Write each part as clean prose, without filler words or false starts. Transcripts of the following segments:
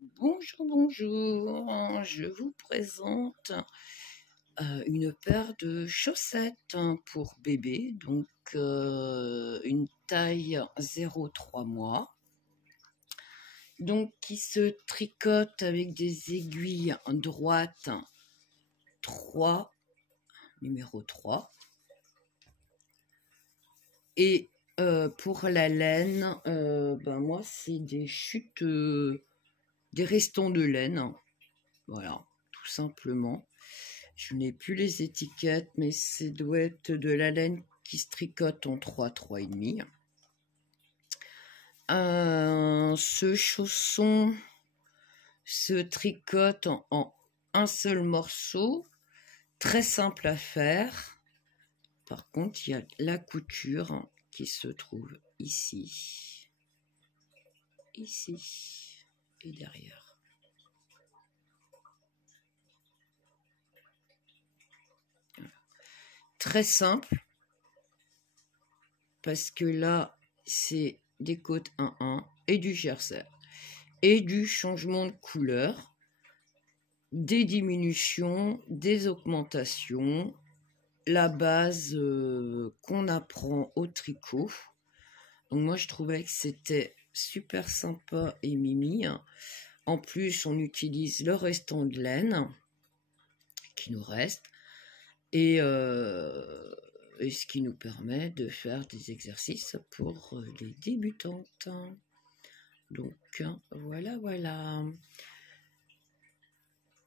Bonjour, bonjour. Je vous présente une paire de chaussettes pour bébé, donc une taille 0,3 mois. Donc qui se tricote avec des aiguilles droites 3, numéro 3. Et pour la laine, moi c'est des chutes, des restons de laine. Voilà, tout simplement. Je n'ai plus les étiquettes, mais c'est doit être de la laine qui se tricote en 3, 3,5. Ce chausson se tricote en un seul morceau, très simple à faire. Par contre, il y a la couture qui se trouve ici et derrière. Très simple, parce que là, c'est des côtes 1-1 et du jersey, et du changement de couleur, des diminutions, des augmentations, la base qu'on apprend au tricot. Donc moi, je trouvais que c'était super sympa et mimi. En plus, on utilise le restant de laine qui nous reste, et ce qui nous permet de faire des exercices pour les débutantes. Donc voilà.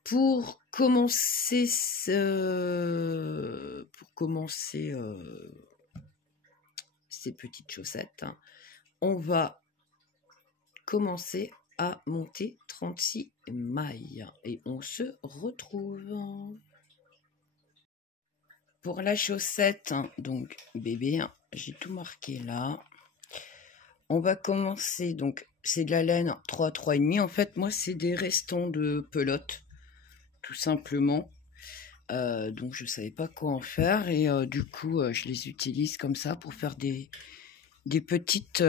Pour commencer ces petites chaussettes, on va commencer à monter 36 mailles et on se retrouve. Pour la chaussette, donc bébé, j'ai tout marqué là. On va commencer, donc c'est de la laine 3, 3,5. En fait, moi, c'est des restants de pelote, tout simplement. Donc, je ne savais pas quoi en faire. Et du coup, je les utilise comme ça pour faire des petites...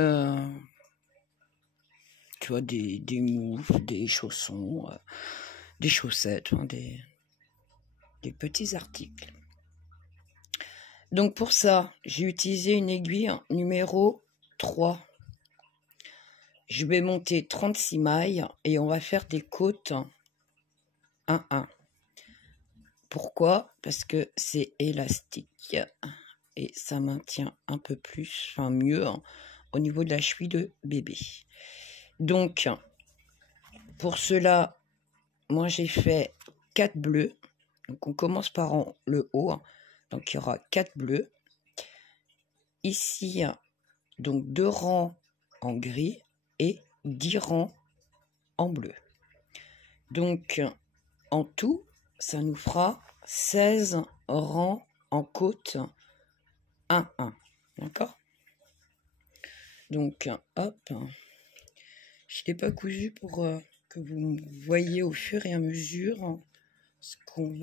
tu vois, des moufles, des chaussons, des chaussettes, hein, des petits articles. Donc, pour ça, j'ai utilisé une aiguille numéro 3. Je vais monter 36 mailles et on va faire des côtes 1-1. Pourquoi? Parce que c'est élastique et ça maintient un peu plus, enfin mieux, au niveau de la cheville de bébé. Donc, pour cela, moi j'ai fait 4 bleus. Donc on commence par le haut. Donc il y aura 4 bleus. Ici, donc 2 rangs en gris et 10 rangs en bleu. Donc en tout, ça nous fera 16 rangs en côte 1-1. D'accord? Donc hop, je ne l'ai pas cousu pour que vous voyez au fur et à mesure ce qu'on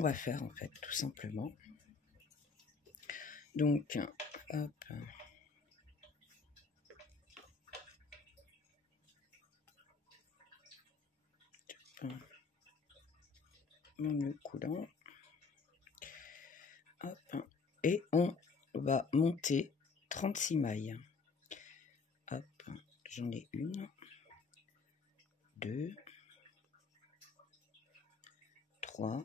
va faire en fait, tout simplement. Donc hop. Le coulant. Hop. Et on va monter 36 mailles. Hop, j'en ai 1, 2, 3,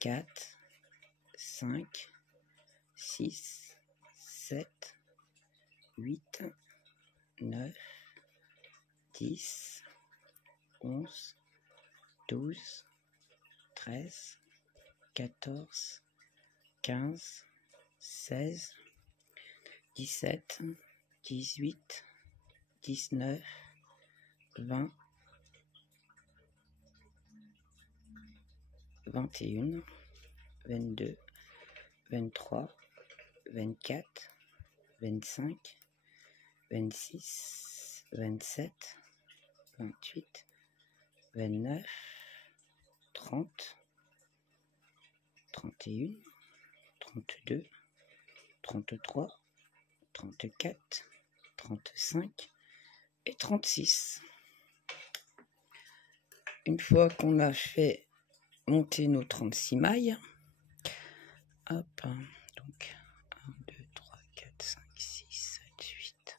4, 5, 6, 7, 8, 9, 10, 11, 12, 13, 14, 15, 16, 17, 18, 19, 20, 21, 22, 23, 24, 25, 26, 27, 28, 29, 30, 31, 32, 33, 34, 35, et 36. Une fois qu'on a fait monter nos 36 mailles, hop, donc 1, 2, 3, 4, 5, 6, 7, 8,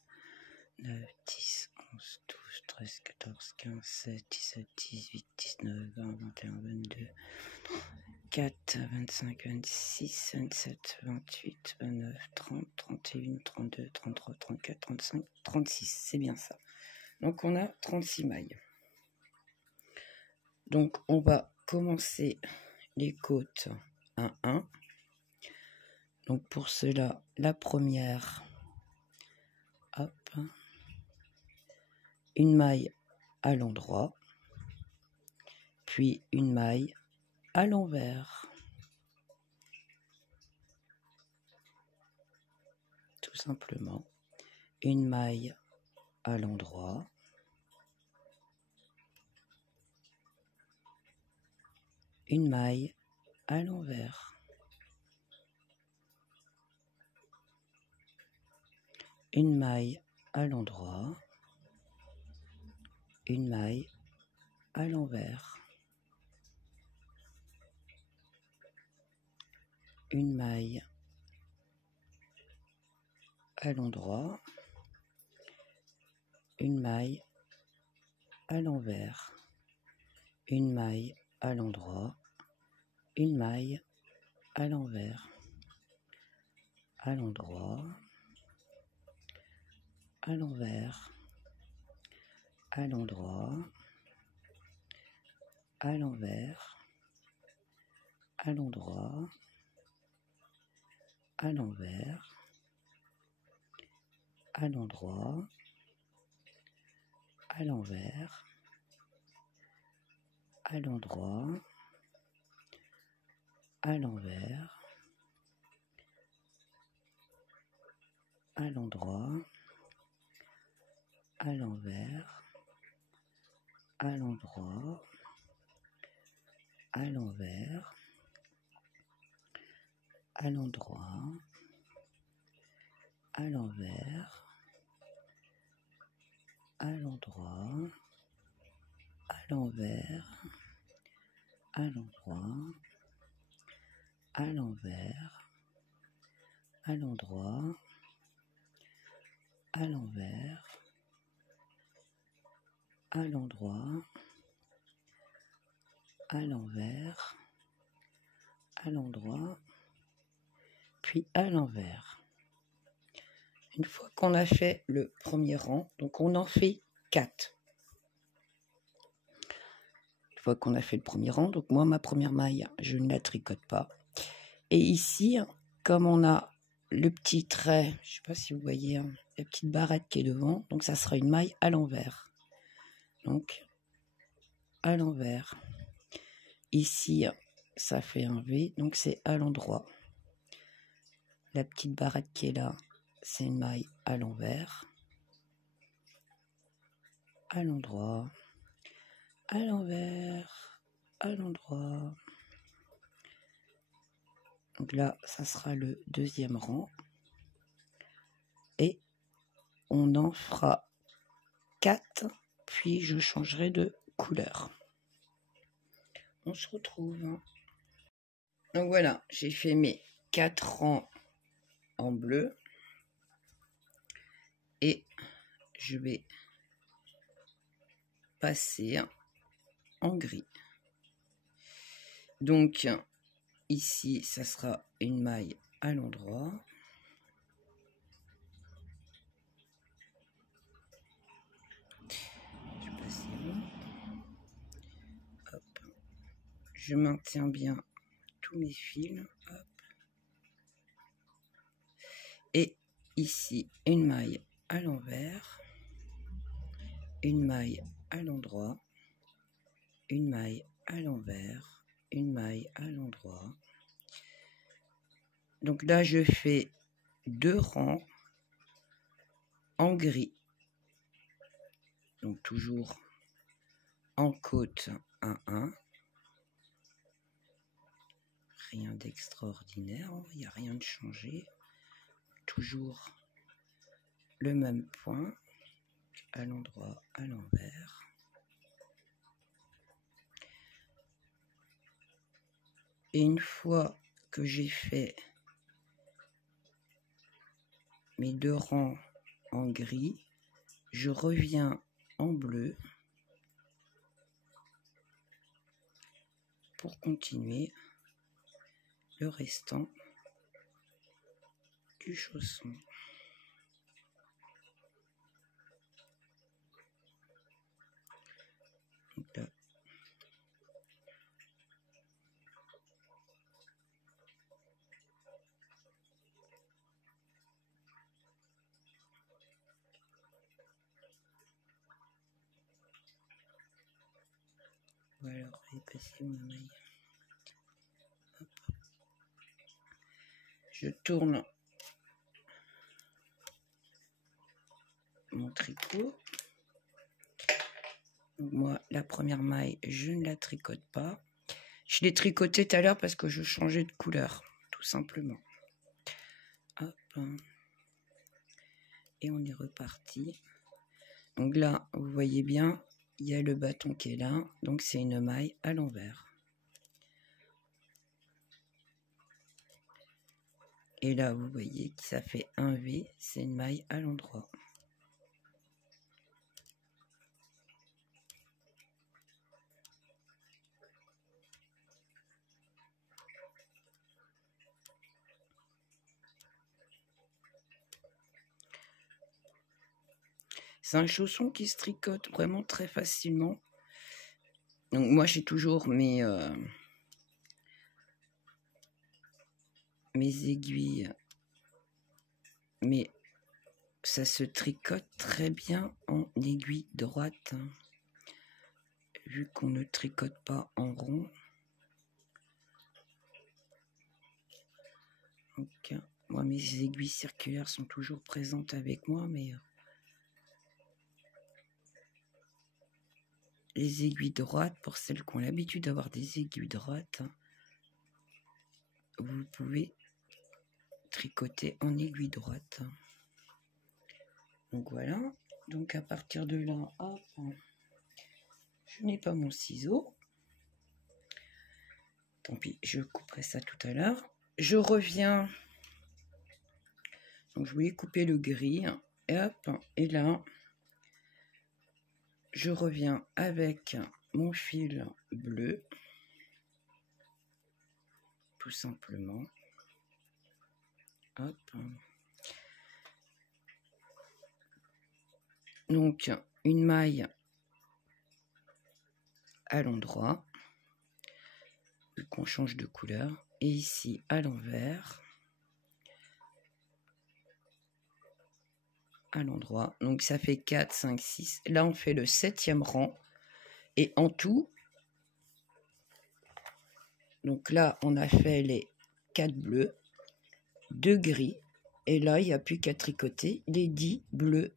9, 10, 11, 12, 13, 14, 15, 16, 17, 18, 19, 20, 21, 22, 4, 25, 26, 27, 28, 29, 30, 31, 32, 33, 34, 35, 36. C'est bien ça. Donc on a 36 mailles. Donc on va commencer les côtes 1-1. Donc pour cela, la première, hop, une maille à l'endroit, puis une maille à l'envers. Tout simplement, une maille à l'endroit, une maille à l'envers, une maille à l'endroit, une maille à l'envers, une maille à l'endroit, une maille à l'envers, une maille à l'endroit, une maille à l'envers, à l'endroit, à l'envers, à l'endroit, à l'envers, à l'endroit, à l'envers, à l'endroit, à l'envers, à l'endroit, à l'envers, à l'endroit, à l'envers, à l'endroit, à l'envers, à l'endroit, à l'envers, à l'endroit, à l'envers, à l'endroit, à l'envers, à l'endroit, à l'envers, à l'endroit, à l'envers, à l'endroit, puis à l'envers. Une fois qu'on a fait le premier rang, donc on en fait 4. Une fois qu'on a fait le premier rang, donc moi ma première maille, je ne la tricote pas. Et ici, comme on a le petit trait, je ne sais pas si vous voyez, hein, la petite barrette qui est devant, donc ça sera une maille à l'envers. Donc à l'envers. Ici, ça fait un V, donc c'est à l'endroit. La petite barrette qui est là, c'est une maille à l'envers, à l'endroit, à l'envers, à l'endroit. Donc là, ça sera le deuxième rang. Et on en fera 4, puis je changerai de couleur. On se retrouve. Donc voilà, j'ai fait mes 4 rangs en bleu. Et je vais passer en gris. Donc ici, ça sera une maille à l'endroit. Je passe hop. Je maintiens bien tous mes fils. Hop. Et ici, une maille à l'envers, une maille à l'endroit, une maille à l'envers, une maille à l'endroit. Donc là, je fais 2 rangs en gris. Donc toujours en côte 1-1. Rien d'extraordinaire, il n'y a rien de changé. Toujours le même point. à l'endroit, à l'envers. Et une fois que j'ai fait mes 2 rangs en gris, je reviens en bleu pour continuer le restant du chausson. Donc là, voilà, je vais passer ma maille. Hop. Je tourne mon tricot. Donc moi, la première maille, je ne la tricote pas. Je l'ai tricotée tout à l'heure parce que je changeais de couleur, tout simplement. Hop. Et on est reparti. Donc là, vous voyez bien, il y a le bâton qui est là. Donc c'est une maille à l'envers. Et là, vous voyez que ça fait un V, c'est une maille à l'endroit. C'est un chausson qui se tricote vraiment très facilement. Donc moi, j'ai toujours mes aiguilles, mais ça se tricote très bien en aiguille droite, vu qu'on ne tricote pas en rond. Donc, moi, mes aiguilles circulaires sont toujours présentes avec moi, mais les aiguilles droites, pour celles qui ont l'habitude d'avoir des aiguilles droites, vous pouvez tricoter en aiguille droite. Donc voilà, donc à partir de là, hop, je n'ai pas mon ciseau. Tant pis, je couperai ça tout à l'heure. Je reviens, donc je voulais couper le gris, et hop, et là, je reviens avec mon fil bleu, tout simplement. Hop. Donc, une maille à l'endroit, vu qu'on change de couleur, et ici à l'envers, à l'endroit. Donc, ça fait 4, 5, 6. Là, on fait le 7e rang. Et en tout, donc là, on a fait les 4 bleus, 2 gris, et là, il n'y a plus qu'à tricoter les 10 bleus.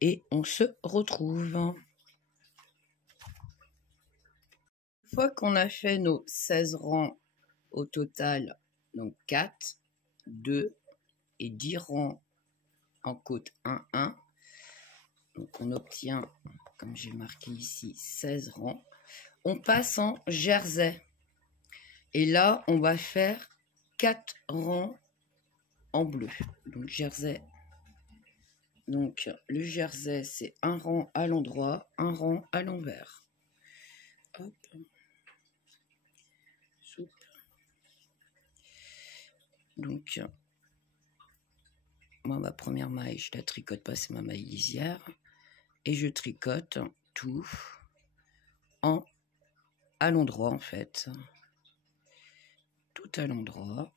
Et on se retrouve. Une fois qu'on a fait nos 16 rangs au total, donc 4, 2 et 10 rangs en côte 1, 1, donc on obtient, comme j'ai marqué ici, 16 rangs. On passe en jersey. Et là, on va faire 4 rangs en bleu. Donc jersey. Donc le jersey, c'est un rang à l'endroit, un rang à l'envers. Hop. Soupe. Donc, moi, ma première maille, je la tricote pas, c'est ma maille lisière. Et je tricote tout à l'endroit, en fait. Tout à l'endroit.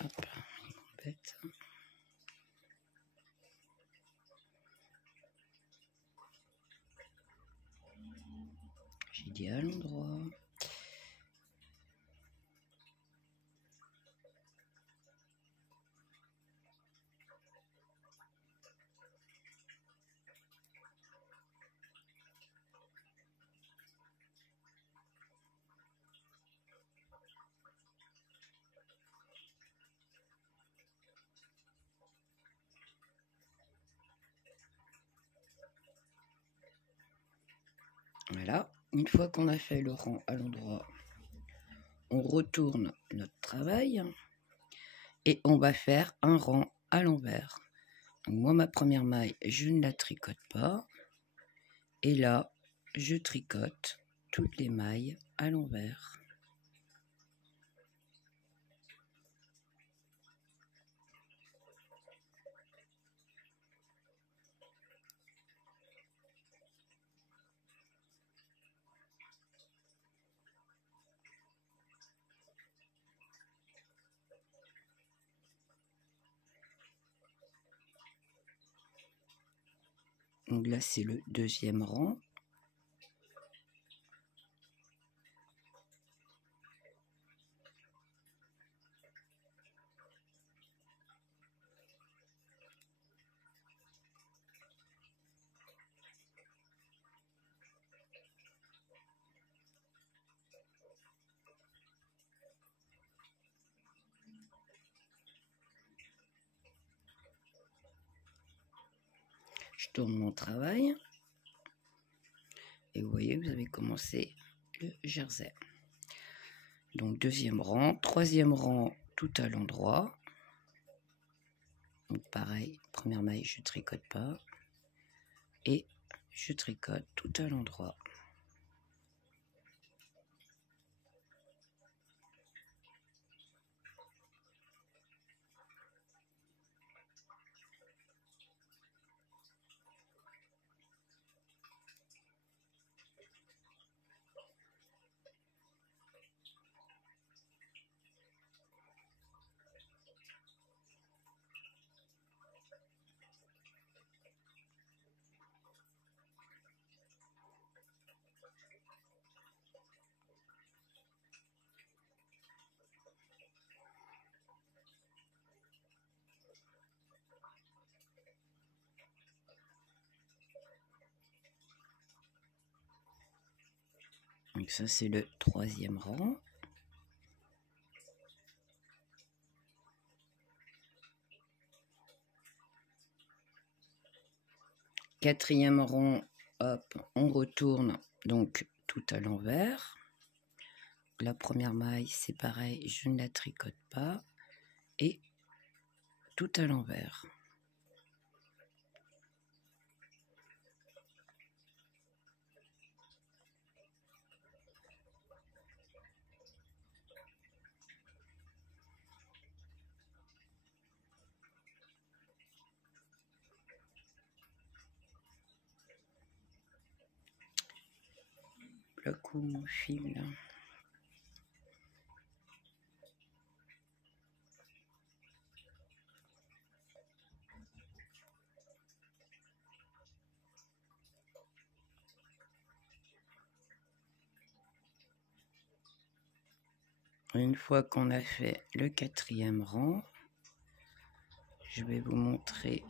Hop, bête. J'ai dit à l'endroit. Voilà, une fois qu'on a fait le rang à l'endroit, on retourne notre travail et on va faire un rang à l'envers. Donc moi, ma première maille, je ne la tricote pas. Et là, je tricote toutes les mailles à l'envers. Donc là, c'est le deuxième rang. Je tourne mon travail. Et vous voyez, vous avez commencé le jersey. Donc deuxième rang, troisième rang tout à l'endroit. Donc pareil, première maille, je tricote pas. Et je tricote tout à l'endroit. Donc ça, c'est le troisième rang. Quatrième rang, hop, on retourne donc tout à l'envers. La première maille, c'est pareil, je ne la tricote pas. Et tout à l'envers. Bloque où mon fil là. Une fois qu'on a fait le quatrième rang, je vais vous montrer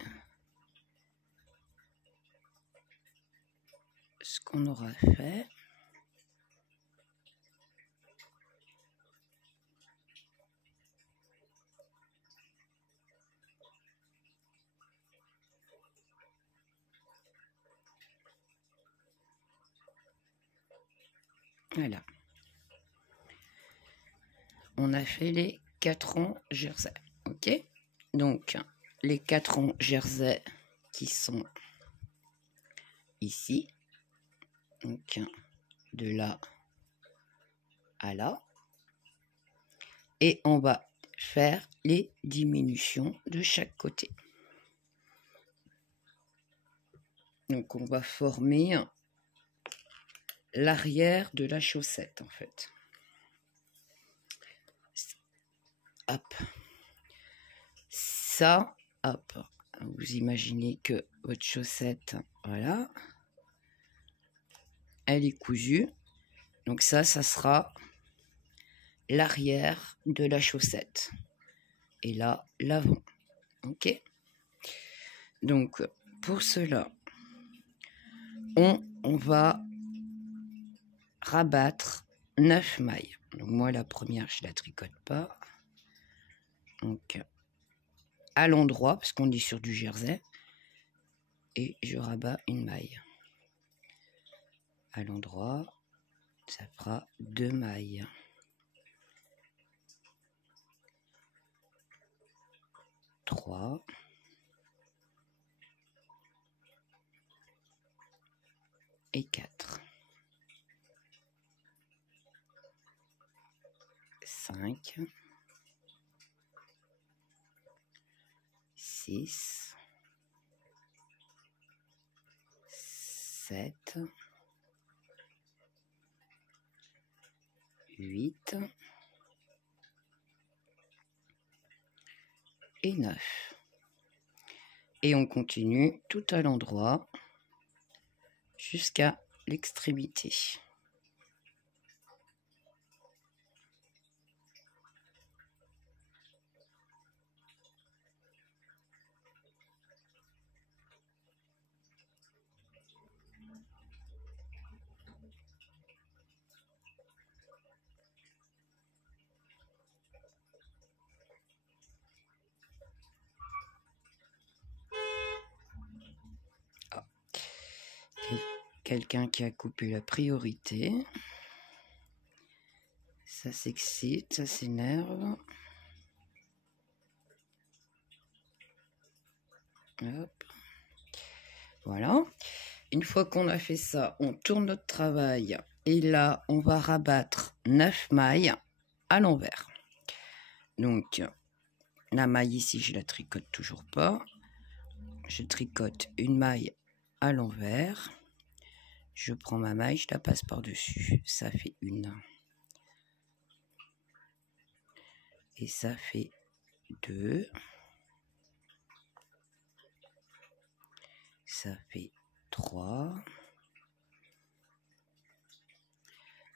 ce qu'on aura fait. Voilà. On a fait les 4 rangs jersey. Ok? Donc, les 4 rangs jersey qui sont ici. Donc, de là à là. Et on va faire les diminutions de chaque côté. Donc, on va former l'arrière de la chaussette, en fait. Hop. Ça, hop. Vous imaginez que votre chaussette, voilà, elle est cousue. Donc ça sera l'arrière de la chaussette. Et là, l'avant. Ok? Donc, pour cela, on va rabattre 9 mailles. Donc moi, la première, je ne la tricote pas. Donc, à l'endroit, parce qu'on est sur du jersey. Et je rabats une maille. À l'endroit, ça fera 2 mailles. 3. Et 4. 5. 6. 7. 8. Et 9. Et on continue tout à l'endroit jusqu'à l'extrémité. Quelqu'un qui a coupé la priorité. Ça s'excite, ça s'énerve. Hop. Voilà. Une fois qu'on a fait ça, on tourne notre travail. Et là, on va rabattre 9 mailles à l'envers. Donc, la maille ici, je la tricote toujours pas. Je tricote une maille à l'envers. Je prends ma maille, je la passe par-dessus. Ça fait une. Et ça fait 2. Ça fait 3.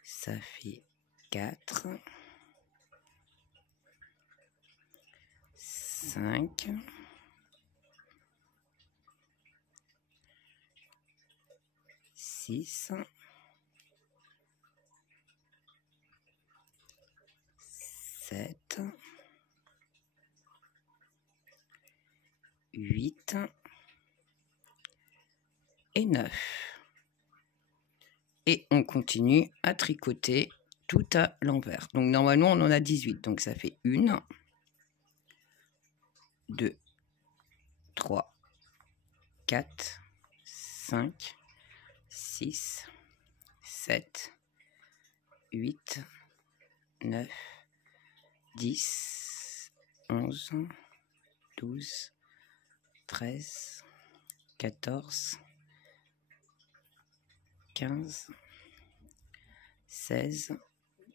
Ça fait 4. 5. 6. 7. 8. Et 9. Et on continue à tricoter tout à l'envers. Donc normalement on en a 18. Donc ça fait 1, 2, 3, 4, 5, 6, 7, 8, 9, 10, 11, 12, 13, 14, 15, 16,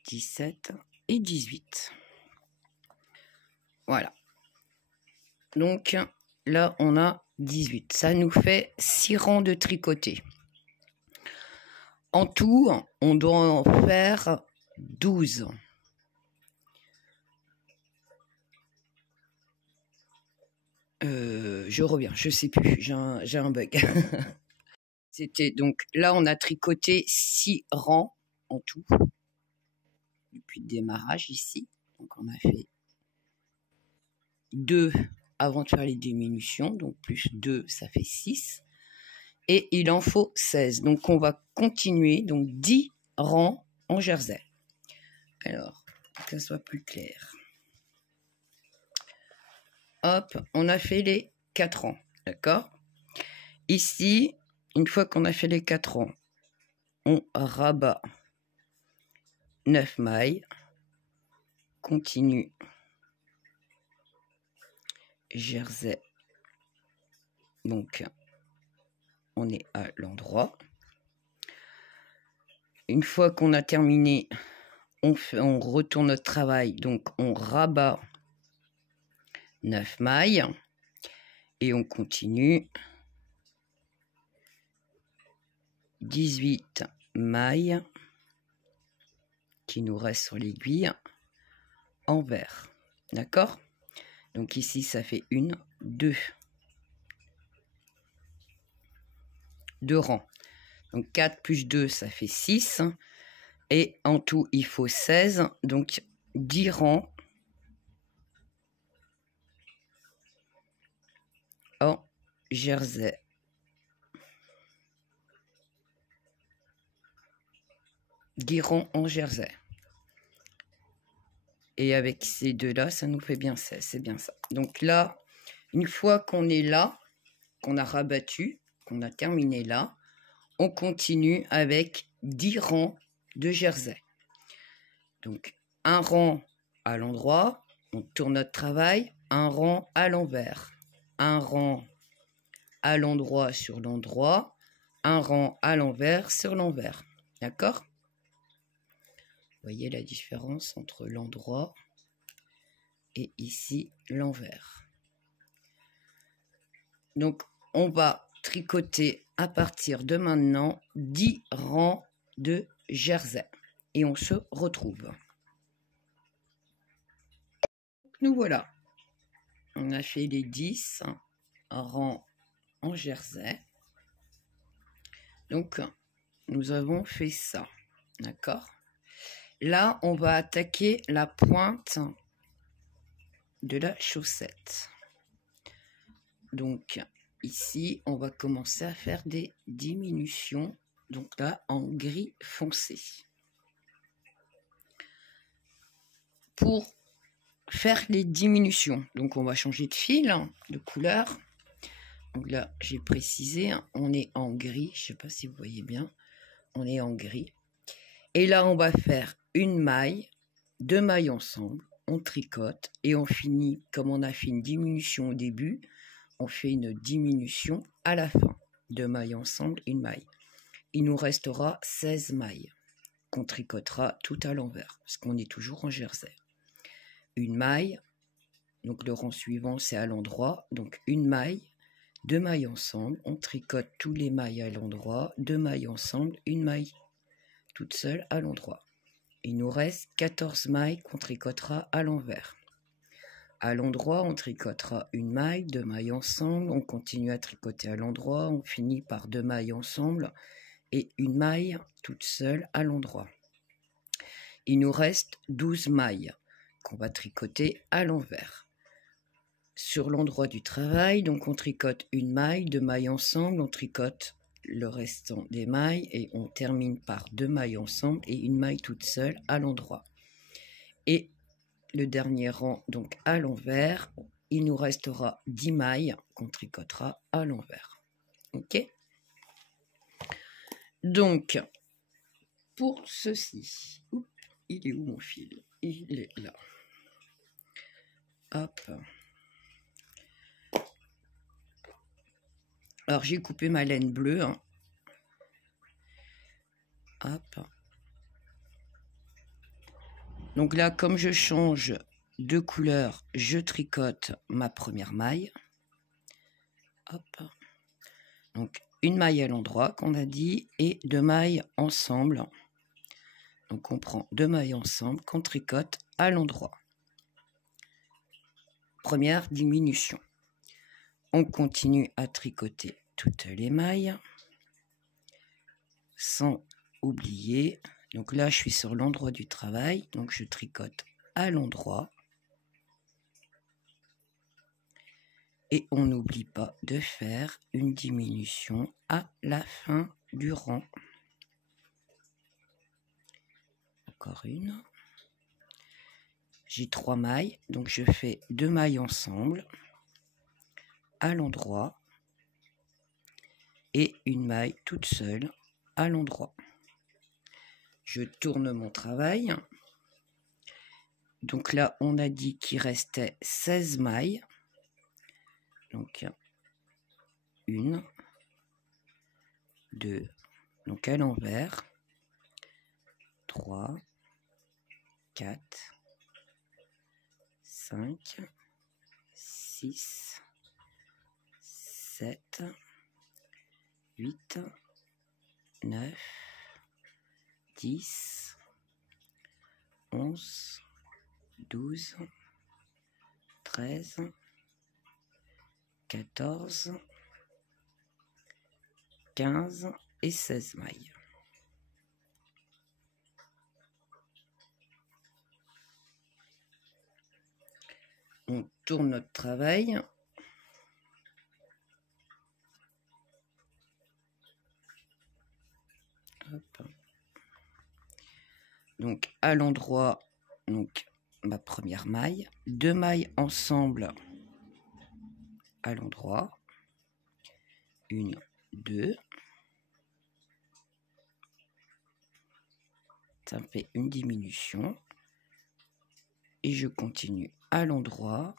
17 et 18. Voilà. Donc là, on a 18. Ça nous fait 6 rangs de tricotés. En tout, on doit en faire 12. Je reviens, je sais plus, j'ai un bug. C'était donc là, on a tricoté 6 rangs en tout depuis le démarrage ici. Donc on a fait 2 avant de faire les diminutions, donc plus 2, ça fait 6. Et il en faut 16. Donc on va continuer, donc 10 rangs en jersey. Alors, pour que ça soit plus clair. Hop, on a fait les 4 rangs, d'accord? Ici, une fois qu'on a fait les 4 rangs, on rabat 9 mailles, continue jersey, donc on est à l'endroit. Une fois qu'on a terminé, on retourne notre travail, donc on rabat 9 mailles et on continue 18 mailles qui nous reste sur l'aiguille en vert. D'accord? Donc ici, ça fait 1, 2. 2 rangs. Donc 4 plus 2, ça fait 6. Et en tout, il faut 16. Donc 10 rangs en jersey. En jersey. Et avec ces deux-là, ça nous fait bien 16. C'est bien ça. Donc là, une fois qu'on est là, qu'on a rabattu, qu'on a terminé là, on continue avec 10 rangs de jersey. Donc, un rang à l'endroit, on tourne notre travail, un rang à l'envers, un rang à l'endroit sur l'endroit, un rang à l'envers sur l'envers. D'accord? Vous voyez la différence entre l'endroit et ici l'envers. Donc, on va tricoter à partir de maintenant 10 rangs de jersey. Et on se retrouve. Nous voilà. On a fait les 10 rangs en jersey. Donc, nous avons fait ça. D'accord? Là, on va attaquer la pointe de la chaussette. Donc, ici, on va commencer à faire des diminutions. Donc là, en gris foncé. Pour faire les diminutions, donc on va changer de fil, de couleur. Donc là, j'ai précisé, on est en gris. Je ne sais pas si vous voyez bien. On est en gris. Et là, on va faire une maille, 2 mailles ensemble. On tricote et on finit, comme on a fait une diminution au début, on fait une diminution à la fin. 2 mailles ensemble, une maille. Il nous restera 16 mailles qu'on tricotera tout à l'envers, parce qu'on est toujours en jersey. Une maille, donc le rang suivant, c'est à l'endroit. Donc une maille, 2 mailles ensemble. On tricote tous les mailles à l'endroit. 2 mailles ensemble, une maille toute seule à l'endroit. Il nous reste 14 mailles qu'on tricotera à l'envers. À l'endroit, on tricotera une maille, 2 mailles ensemble. On continue à tricoter à l'endroit. On finit par 2 mailles ensemble et une maille toute seule à l'endroit. Il nous reste 12 mailles qu'on va tricoter à l'envers. Sur l'endroit du travail, donc on tricote une maille, 2 mailles ensemble, on tricote le restant des mailles et on termine par 2 mailles ensemble et une maille toute seule à l'endroit. Et le dernier rang, donc à l'envers, il nous restera 10 mailles qu'on tricotera à l'envers. Ok? Donc, pour ceci, il est où mon fil? Il est là. Hop. Alors, j'ai coupé ma laine bleue. Hein. Hop. Donc là, comme je change de couleur, je tricote ma première maille. Hop. Donc, une maille à l'endroit qu'on a dit et 2 mailles ensemble. Donc, on prend 2 mailles ensemble qu'on tricote à l'endroit. Première diminution. On continue à tricoter toutes les mailles sans oublier. Donc là, je suis sur l'endroit du travail. Donc, je tricote à l'endroit. Et on n'oublie pas de faire une diminution à la fin du rang. Encore une. J'ai 3 mailles, donc je fais 2 mailles ensemble à l'endroit et une maille toute seule à l'endroit. Je tourne mon travail. Donc là, on a dit qu'il restait 16 mailles. Donc, 1, 2, donc à l'envers, 3, 4, 5, 6, 7, 8, 9, 10, 11, 12, 13, 14, 15 et 16 mailles. On tourne notre travail. Hop. Donc à l'endroit, donc ma première maille, 2 mailles ensemble à l'endroit, 1, 2, ça me fait une diminution et je continue à l'endroit.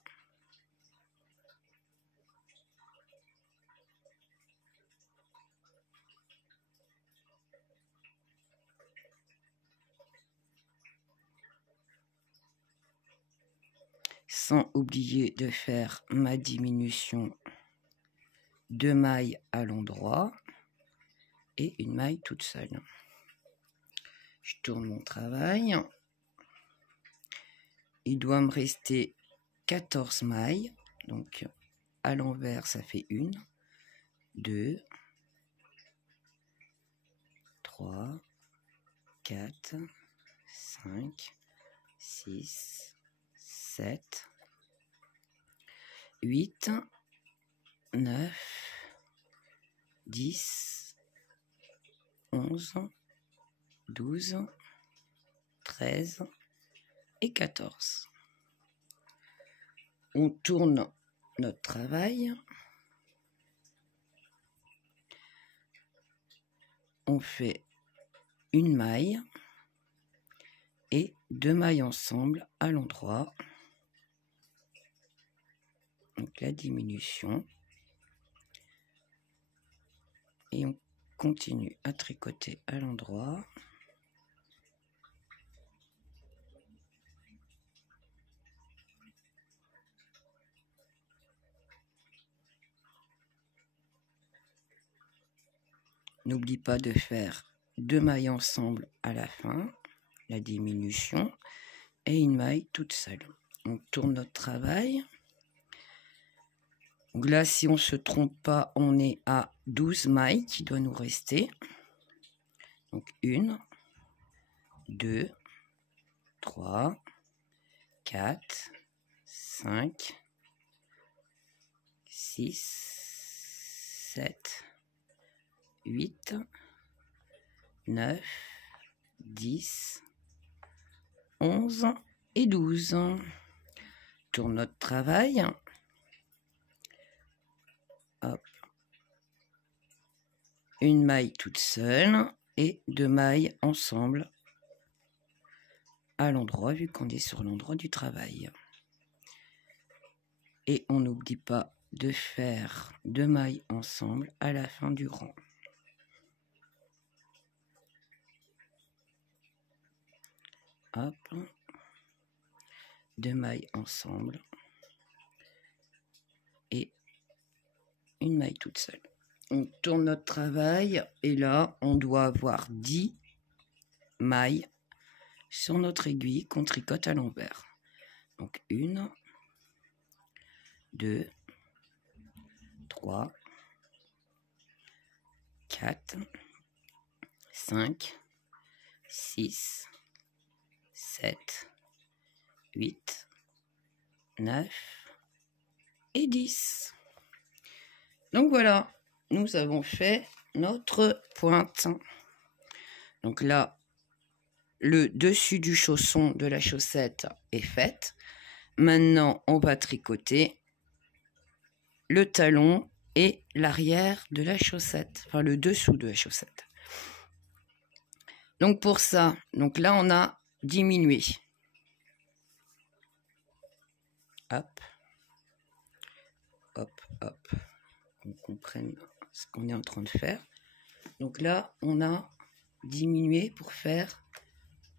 Sans oublier de faire ma diminution, 2 mailles à l'endroit et une maille toute seule. Je tourne mon travail. Il doit me rester 14 mailles. Donc à l'envers, ça fait 1, 2, 3, 4, 5, 6, 7, 8, 9, 10, 11, 12, 13 et 14. On tourne notre travail. On fait une maille et 2 mailles ensemble à l'endroit. Donc la diminution. Et on continue à tricoter à l'endroit. N'oublie pas de faire 2 mailles ensemble à la fin, la diminution, et une maille toute seule. On tourne notre travail. Donc là, si on ne se trompe pas, on est à 12 mailles qui doit nous rester. Donc 1, 2, 3, 4, 5, 6, 7, 8, 9, 10, 11 et 12. Tourne notre travail. Hop. Une maille toute seule et 2 mailles ensemble à l'endroit, vu qu'on est sur l'endroit du travail. Et on n'oublie pas de faire 2 mailles ensemble à la fin du rang. Hop, 2 mailles ensemble et une maille toute seule. On tourne notre travail et là, on doit avoir 10 mailles sur notre aiguille qu'on tricote à l'envers. Donc 1, 2, 3, 4, 5, 6, 7, 8, 9 et 10. Donc voilà, nous avons fait notre pointe. Donc là, le dessus du chausson de la chaussette est fait. Maintenant, on va tricoter le talon et l'arrière de la chaussette, enfin le dessous de la chaussette. Donc pour ça, donc là on a diminué. Hop, hop, hop. On comprenne ce qu'on est en train de faire. Donc là, on a diminué pour faire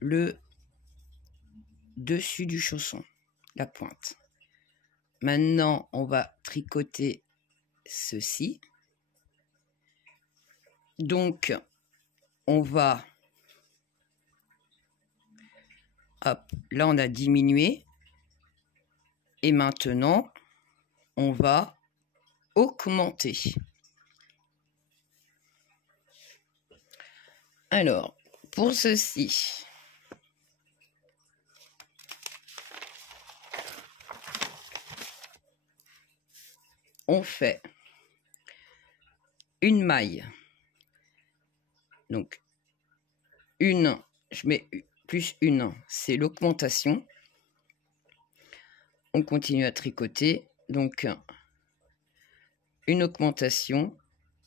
le dessus du chausson, la pointe. Maintenant, on va tricoter ceci. Donc, on va Hop, là on a diminué. Et maintenant, on va augmenter. Alors, pour ceci, on fait une maille. Donc, une, je mets plus une, c'est l'augmentation. On continue à tricoter. Donc, une augmentation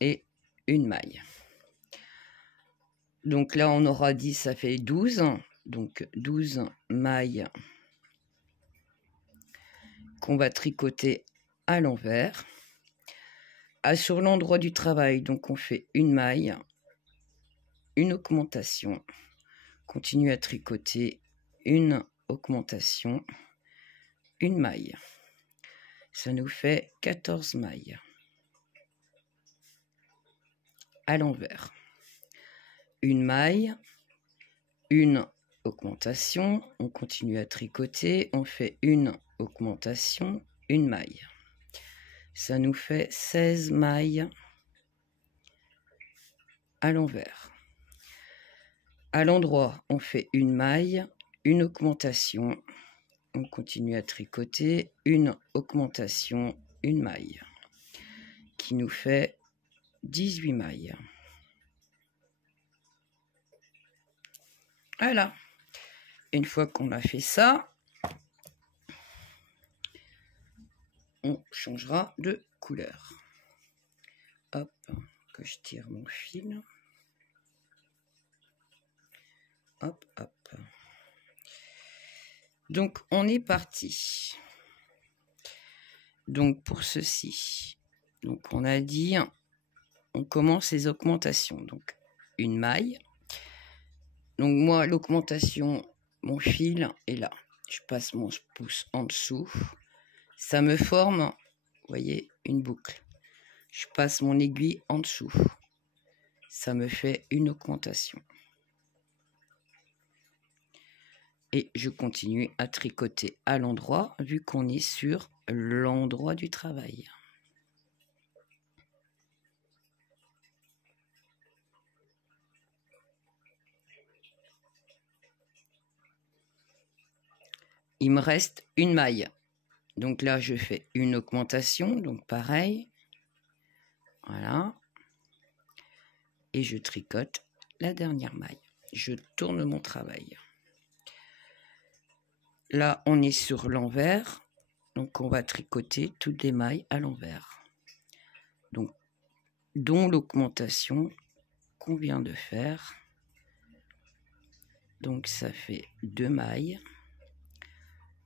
et une maille. Donc là, on aura dit, ça fait 12. Donc, 12 mailles qu'on va tricoter à l'envers. Sur l'endroit du travail, donc on fait une maille, une augmentation, continue à tricoter, une augmentation, une maille. Ça nous fait 14 mailles à l'envers. Une maille, une augmentation, on continue à tricoter, on fait une augmentation, une maille. Ça nous fait 16 mailles à l'envers. À l'endroit, on fait une maille, une augmentation, on continue à tricoter, une augmentation, une maille, qui nous fait 18 mailles. Voilà. Une fois qu'on a fait ça, on changera de couleur. Hop, que je tire mon fil. Hop, hop. Donc, on est parti. Donc, pour ceci, donc on a dit, on commence les augmentations. Donc, une maille. Donc, moi, l'augmentation, mon fil est là. Je passe mon pouce en dessous. Ça me forme, vous voyez, une boucle. Je passe mon aiguille en dessous. Ça me fait une augmentation. Et je continue à tricoter à l'endroit, vu qu'on est sur l'endroit du travail. Il me reste une maille. Donc là, je fais une augmentation, donc pareil. Voilà. Et je tricote la dernière maille. Je tourne mon travail. Là, on est sur l'envers. Donc, on va tricoter toutes les mailles à l'envers. Donc, dont l'augmentation qu'on vient de faire. Donc, ça fait 2 mailles.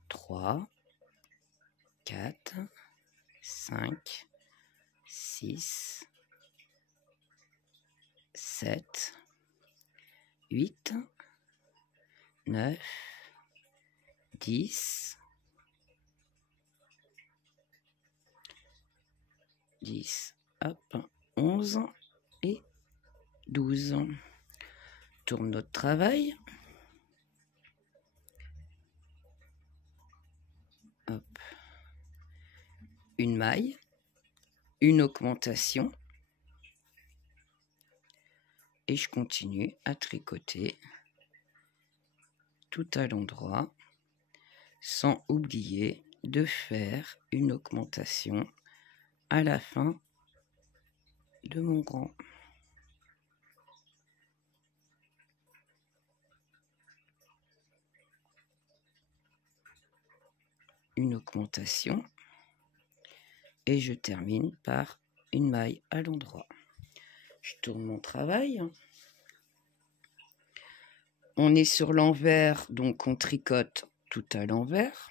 3, 4, 5, 6, 7, 8, 9, 10, 10, hop, 11 et 12. Tourne notre travail. Hop. Une maille, une augmentation. Et je continue à tricoter tout à l'endroit, sans oublier de faire une augmentation à la fin de mon rang. Une augmentation et je termine par une maille à l'endroit. Je tourne mon travail. On est sur l'envers, donc on tricote tout à l'envers.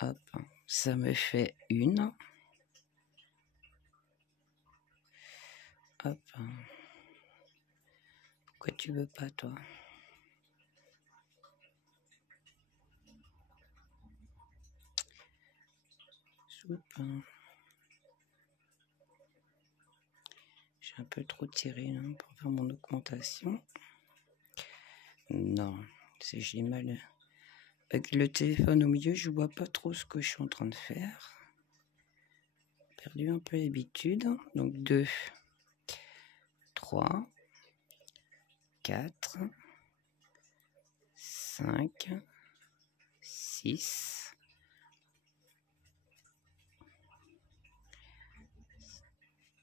Hop, ça me fait une. Hop. Pourquoi tu veux pas, toi? J'ai un peu trop tiré là, pour faire mon augmentation. Non, J'ai mal avec le téléphone au milieu, je vois pas trop ce que je suis en train de faire. Perdu un peu l'habitude. Donc 2, 3, 4, 5, 6,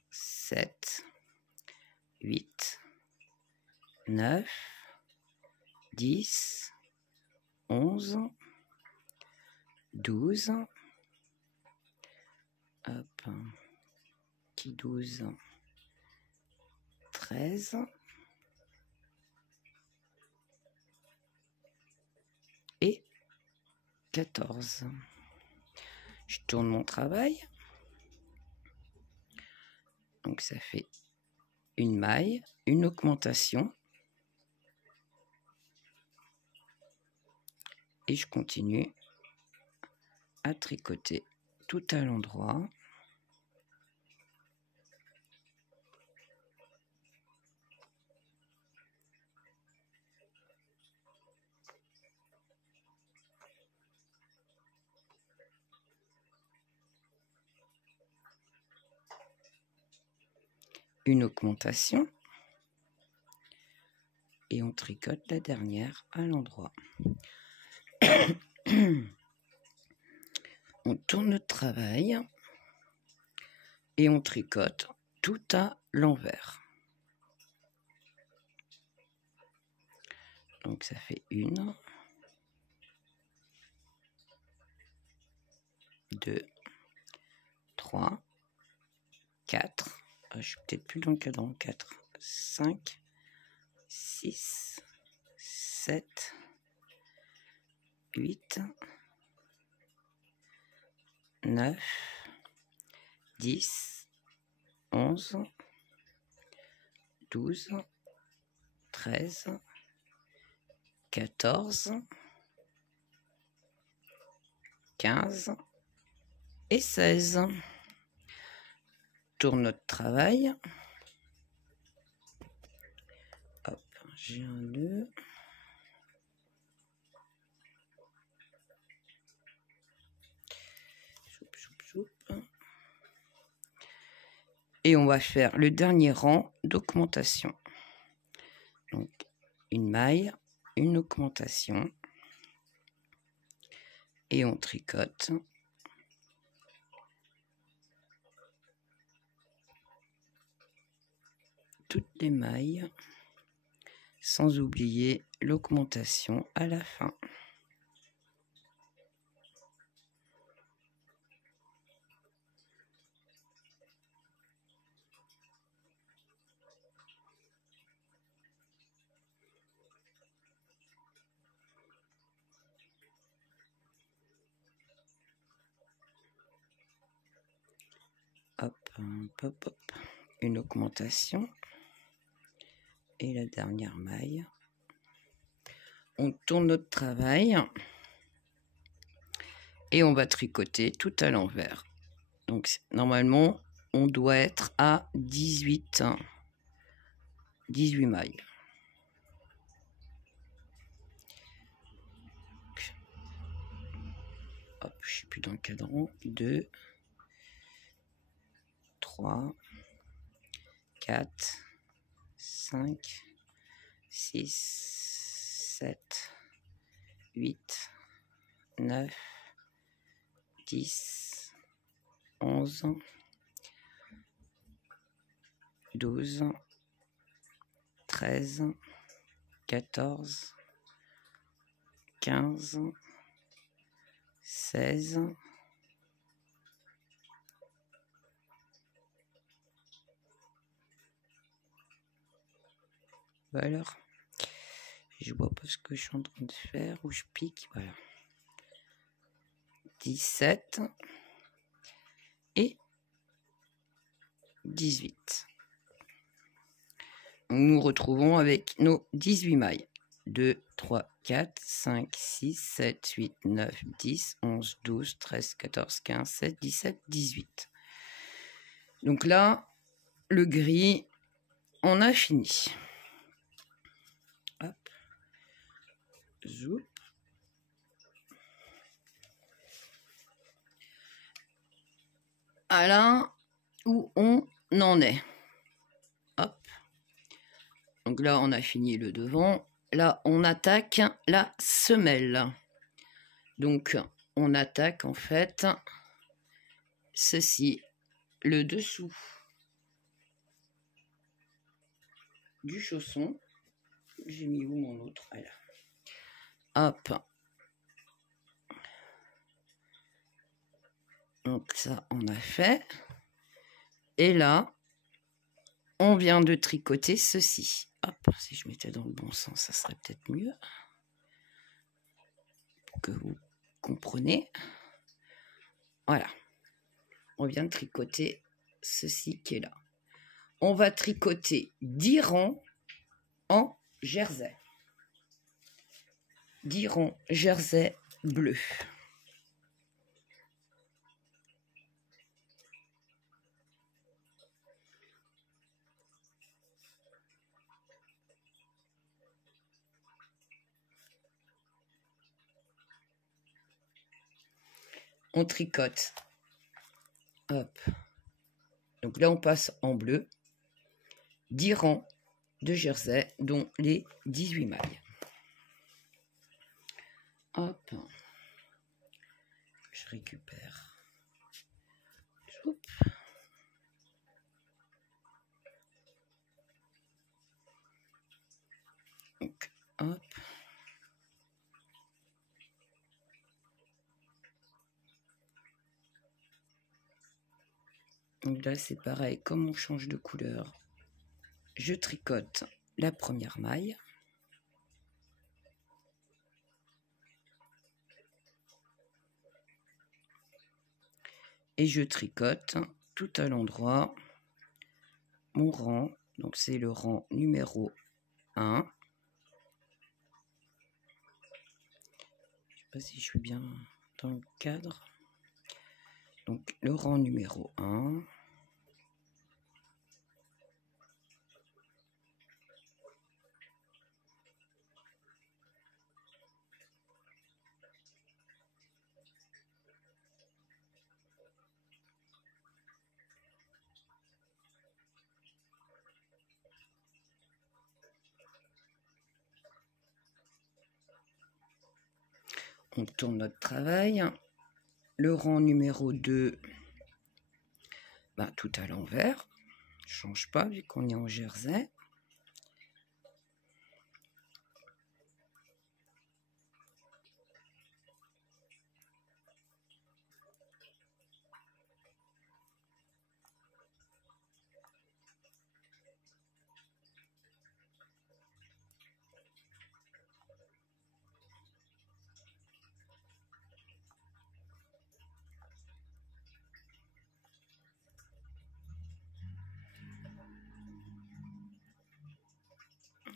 7, 8, 9, 10, 11, 12, hop, petit 12, 13, et 14. Je tourne mon travail. Donc ça fait une maille, une augmentation. Et je continue à tricoter tout à l'endroit. Une augmentation. Et on tricote la dernière à l'endroit. On tourne notre travail et on tricote tout à l'envers. Donc ça fait 1, 2, 3, 4. Je suis peut-être plus dans le cadran. 4, 5, 6, 7, 8, 9, 10, 11, 12, 13, 14, 15 et 16. Tourne notre travail. Hop, j'ai un nœud. Et on va faire le dernier rang d'augmentation. Donc, une maille, une augmentation. Et on tricote. Toutes les mailles, sans oublier l'augmentation à la fin. Hop, hop, hop, une augmentation et la dernière maille. On tourne notre travail et on va tricoter tout à l'envers. Donc normalement, on doit être à 18 mailles. Hop, je suis plus dans le cadran. 2, 3, 4, 5, 6, 7, 8, 9, 10, 11, 12, 13, 14, 15, 16, voilà. Je vois pas ce que je suis en train de faire, où je pique, voilà. 17 et 18. Nous nous retrouvons avec nos 18 mailles. 2, 3, 4, 5, 6, 7, 8, 9, 10, 11, 12, 13, 14, 15, 16, 17, 18. Donc là, le gris, on a fini. Hop. Zoup. À là où on en est. Hop. Donc là, on a fini le devant. Là, on attaque la semelle. Donc, on attaque en fait ceci, le dessous du chausson. J'ai mis où mon autre? Voilà. Hop. Donc ça, on a fait. Et là, on vient de tricoter ceci. Hop, si je mettais dans le bon sens, ça serait peut-être mieux. Pour que vous compreniez. Voilà. On vient de tricoter ceci qui est là. On va tricoter 10 rangs en jersey. 10 rangs jersey bleu. On tricote. Hop. Donc là, on passe en bleu. 10 rangs de jersey, dont les 18 mailles. Hop. Je récupère. Hop. Donc, hop. Donc là, c'est pareil, comme on change de couleur, je tricote la première maille. Et je tricote tout à l'endroit mon rang. Donc c'est le rang numéro 1. Je ne sais pas si je suis bien dans le cadre. Donc le rang numéro 1. On tourne notre travail. Le rang numéro 2, tout à l'envers. Je ne change pas vu qu'on est en jersey.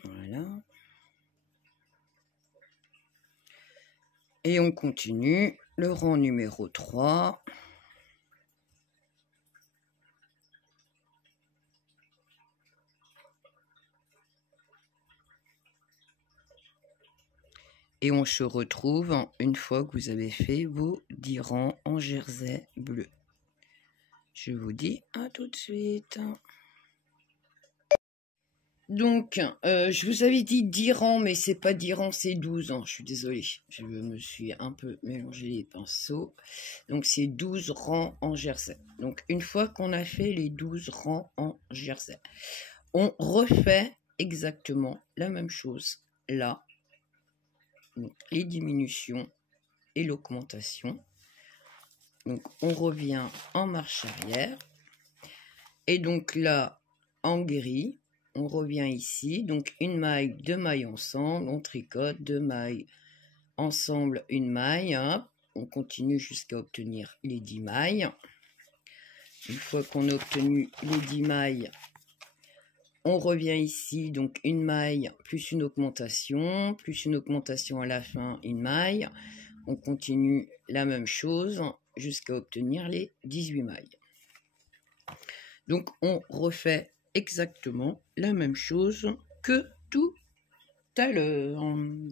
Voilà. Et on continue le rang numéro 3. Et on se retrouve une fois que vous avez fait vos 10 rangs en jersey bleu. Je vous dis à tout de suite. Donc, je vous avais dit 10 rangs, mais c'est pas 10 rangs, c'est 12 ans. Je suis désolée, je me suis un peu mélangé les pinceaux. Donc, c'est 12 rangs en jersey. Donc, une fois qu'on a fait les 12 rangs en jersey, on refait exactement la même chose là. Donc, les diminutions et l'augmentation. Donc, on revient en marche arrière. Et donc là, en gris, on revient ici. Donc, une maille, 2 mailles ensemble. On tricote 2 mailles ensemble, une maille. Hein. On continue jusqu'à obtenir les 10 mailles. Une fois qu'on a obtenu les 10 mailles, on revient ici. Donc, une maille plus une augmentation à la fin, une maille. On continue la même chose jusqu'à obtenir les 18 mailles. Donc, on refait exactement la même chose que tout à l'heure.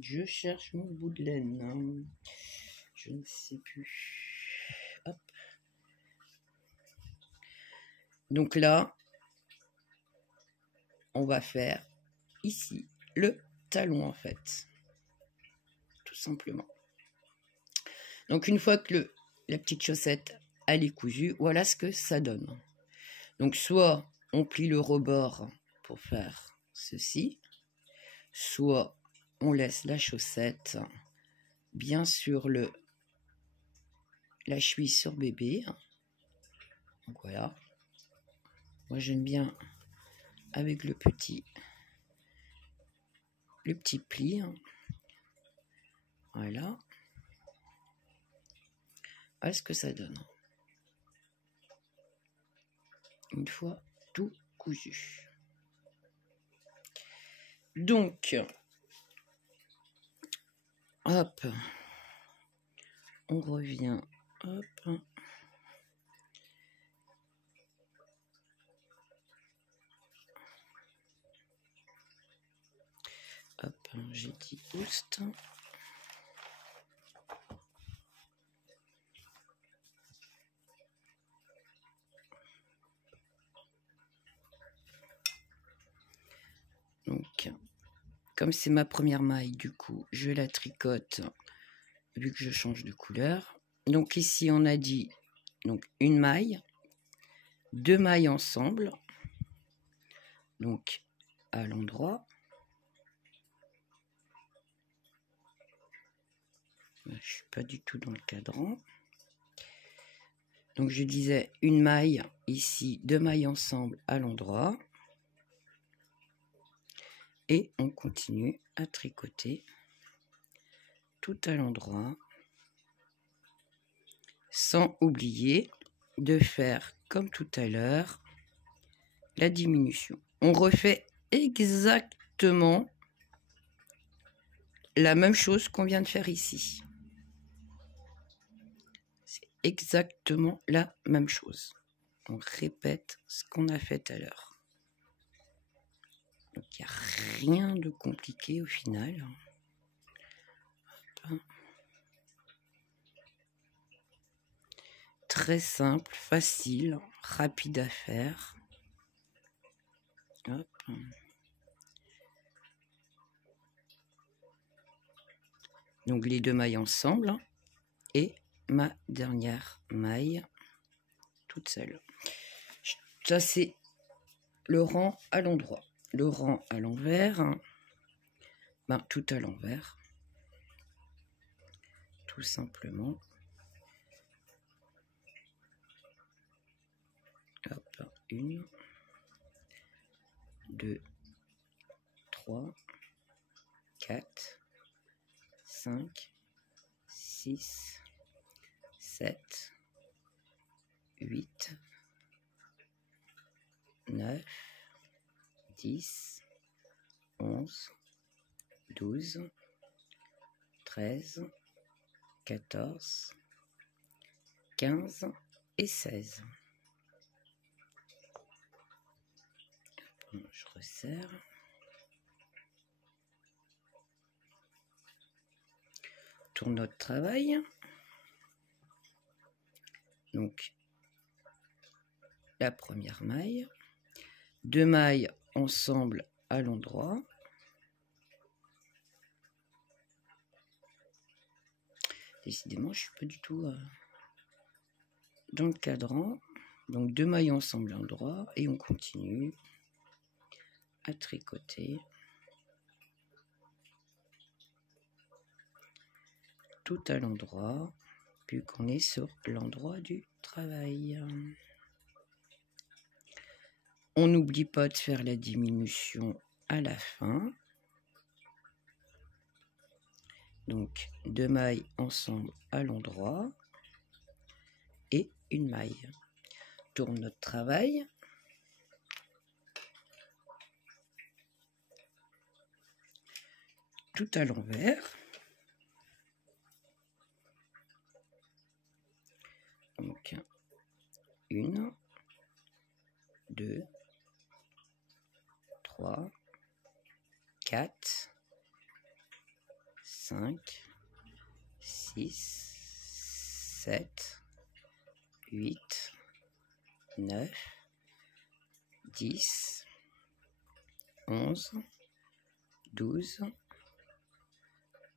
Je cherche mon bout de laine. Je ne sais plus. Hop. Donc là, on va faire ici le talon en fait. Tout simplement. Donc une fois que la petite chaussette elle est cousue, voilà ce que ça donne. Donc soit on plie le rebord pour faire ceci, soit on laisse la chaussette bien sur la cheville sur bébé. Donc voilà. Moi j'aime bien avec le petit pli. Voilà. Voilà ce que ça donne. Une fois tout cousu. Donc, hop, on revient, hop. Hop, j'ai dit boost. Donc, comme c'est ma première maille, du coup, je la tricote vu que je change de couleur. Donc ici, on a dit donc une maille, 2 mailles ensemble, donc à l'endroit. Je suis pas du tout dans le cadran. Donc je disais une maille ici, 2 mailles ensemble à l'endroit. Et on continue à tricoter tout à l'endroit, sans oublier de faire comme tout à l'heure la diminution. On refait exactement la même chose qu'on vient de faire ici. C'est exactement la même chose. On répète ce qu'on a fait tout à l'heure. Donc il n'y a rien de compliqué au final. Très simple, facile, rapide à faire. Hop. Donc les 2 mailles ensemble et ma dernière maille toute seule. Ça c'est le rang à l'endroit. Le rang à l'envers, ben, tout à l'envers, tout simplement. Hop, 1, 2, 3, 4, 5, 6, 7, 8, 9, 10, 11, 12, 13, 14, 15 et 16. Je resserre. Tourne notre travail. Donc, la première maille. 2 mailles ensemble à l'endroit. Décidément, je suis pas du tout dans le cadran. Donc 2 mailles ensemble à l'endroit et on continue à tricoter tout à l'endroit, vu qu'on est sur l'endroit du travail. On n'oublie pas de faire la diminution à la fin. Donc 2 mailles ensemble à l'endroit et une maille. Tourne notre travail. Tout à l'envers. Donc 1, 2, 3, 4, 5, 6, 7, 8, 9, 10, 11, 12,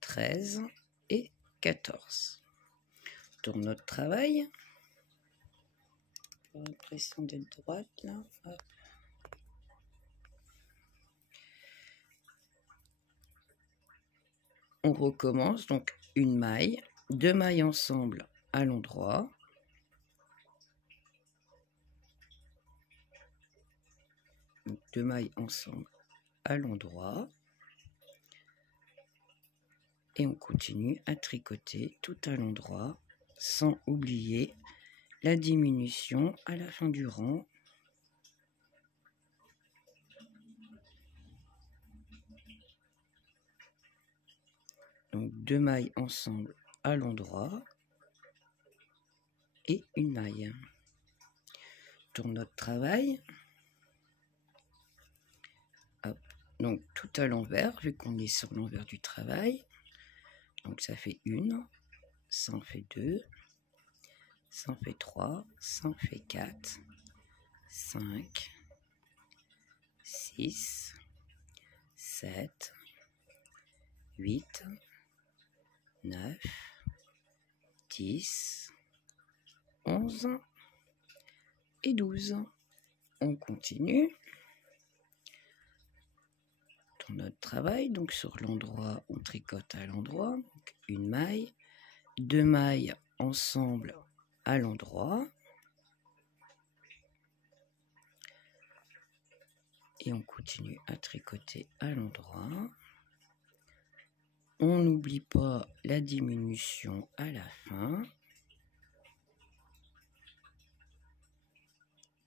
13 et 14. Tourne notre travail. J'ai l'impression d'être droite là. Hop. On recommence donc une maille, 2 mailles ensemble à l'endroit. Donc 2 mailles ensemble à l'endroit. Et on continue à tricoter tout à l'endroit sans oublier la diminution à la fin du rang. Donc 2 mailles ensemble à l'endroit et une maille. Tourne notre travail. Hop. Donc tout à l'envers, vu qu'on est sur l'envers du travail. Donc ça fait 1, ça en fait 2, ça en fait 3, ça en fait 4, 5, 6, 7, 8, 9, 10, 11 et 12. On continue. Tourne notre travail, donc sur l'endroit, on tricote à l'endroit. Une maille, 2 mailles ensemble à l'endroit. Et on continue à tricoter à l'endroit. On n'oublie pas la diminution à la fin.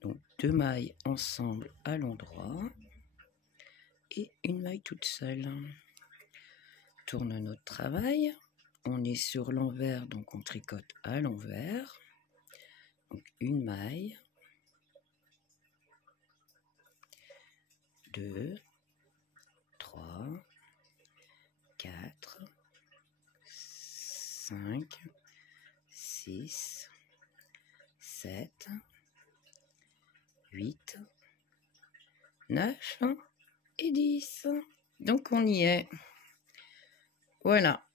Donc 2 mailles ensemble à l'endroit. Et une maille toute seule. Tourne notre travail. On est sur l'envers, donc on tricote à l'envers. Donc une maille. 2, 3, 4, 5, 6, 7, 8, 9 et 10. Donc on y est. Voilà.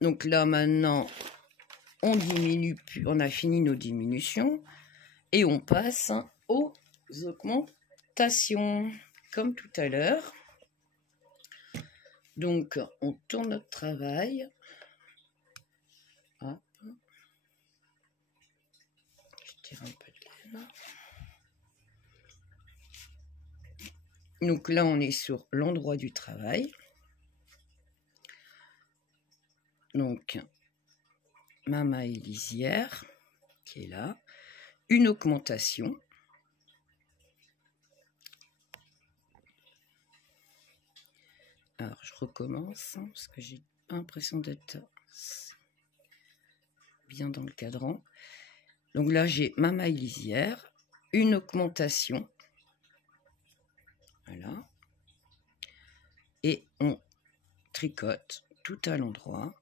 Donc là maintenant, on diminue plus, on a fini nos diminutions et on passe aux augmentations comme tout à l'heure. Donc on tourne notre travail. Hop. Je tire un peu de laine. Donc là on est sur l'endroit du travail. Donc ma maille lisière qui est là, une augmentation. Alors je recommence parce que j'ai l'impression d'être bien dans le cadran. Donc là j'ai ma maille lisière, une augmentation. Voilà. Et on tricote tout à l'endroit.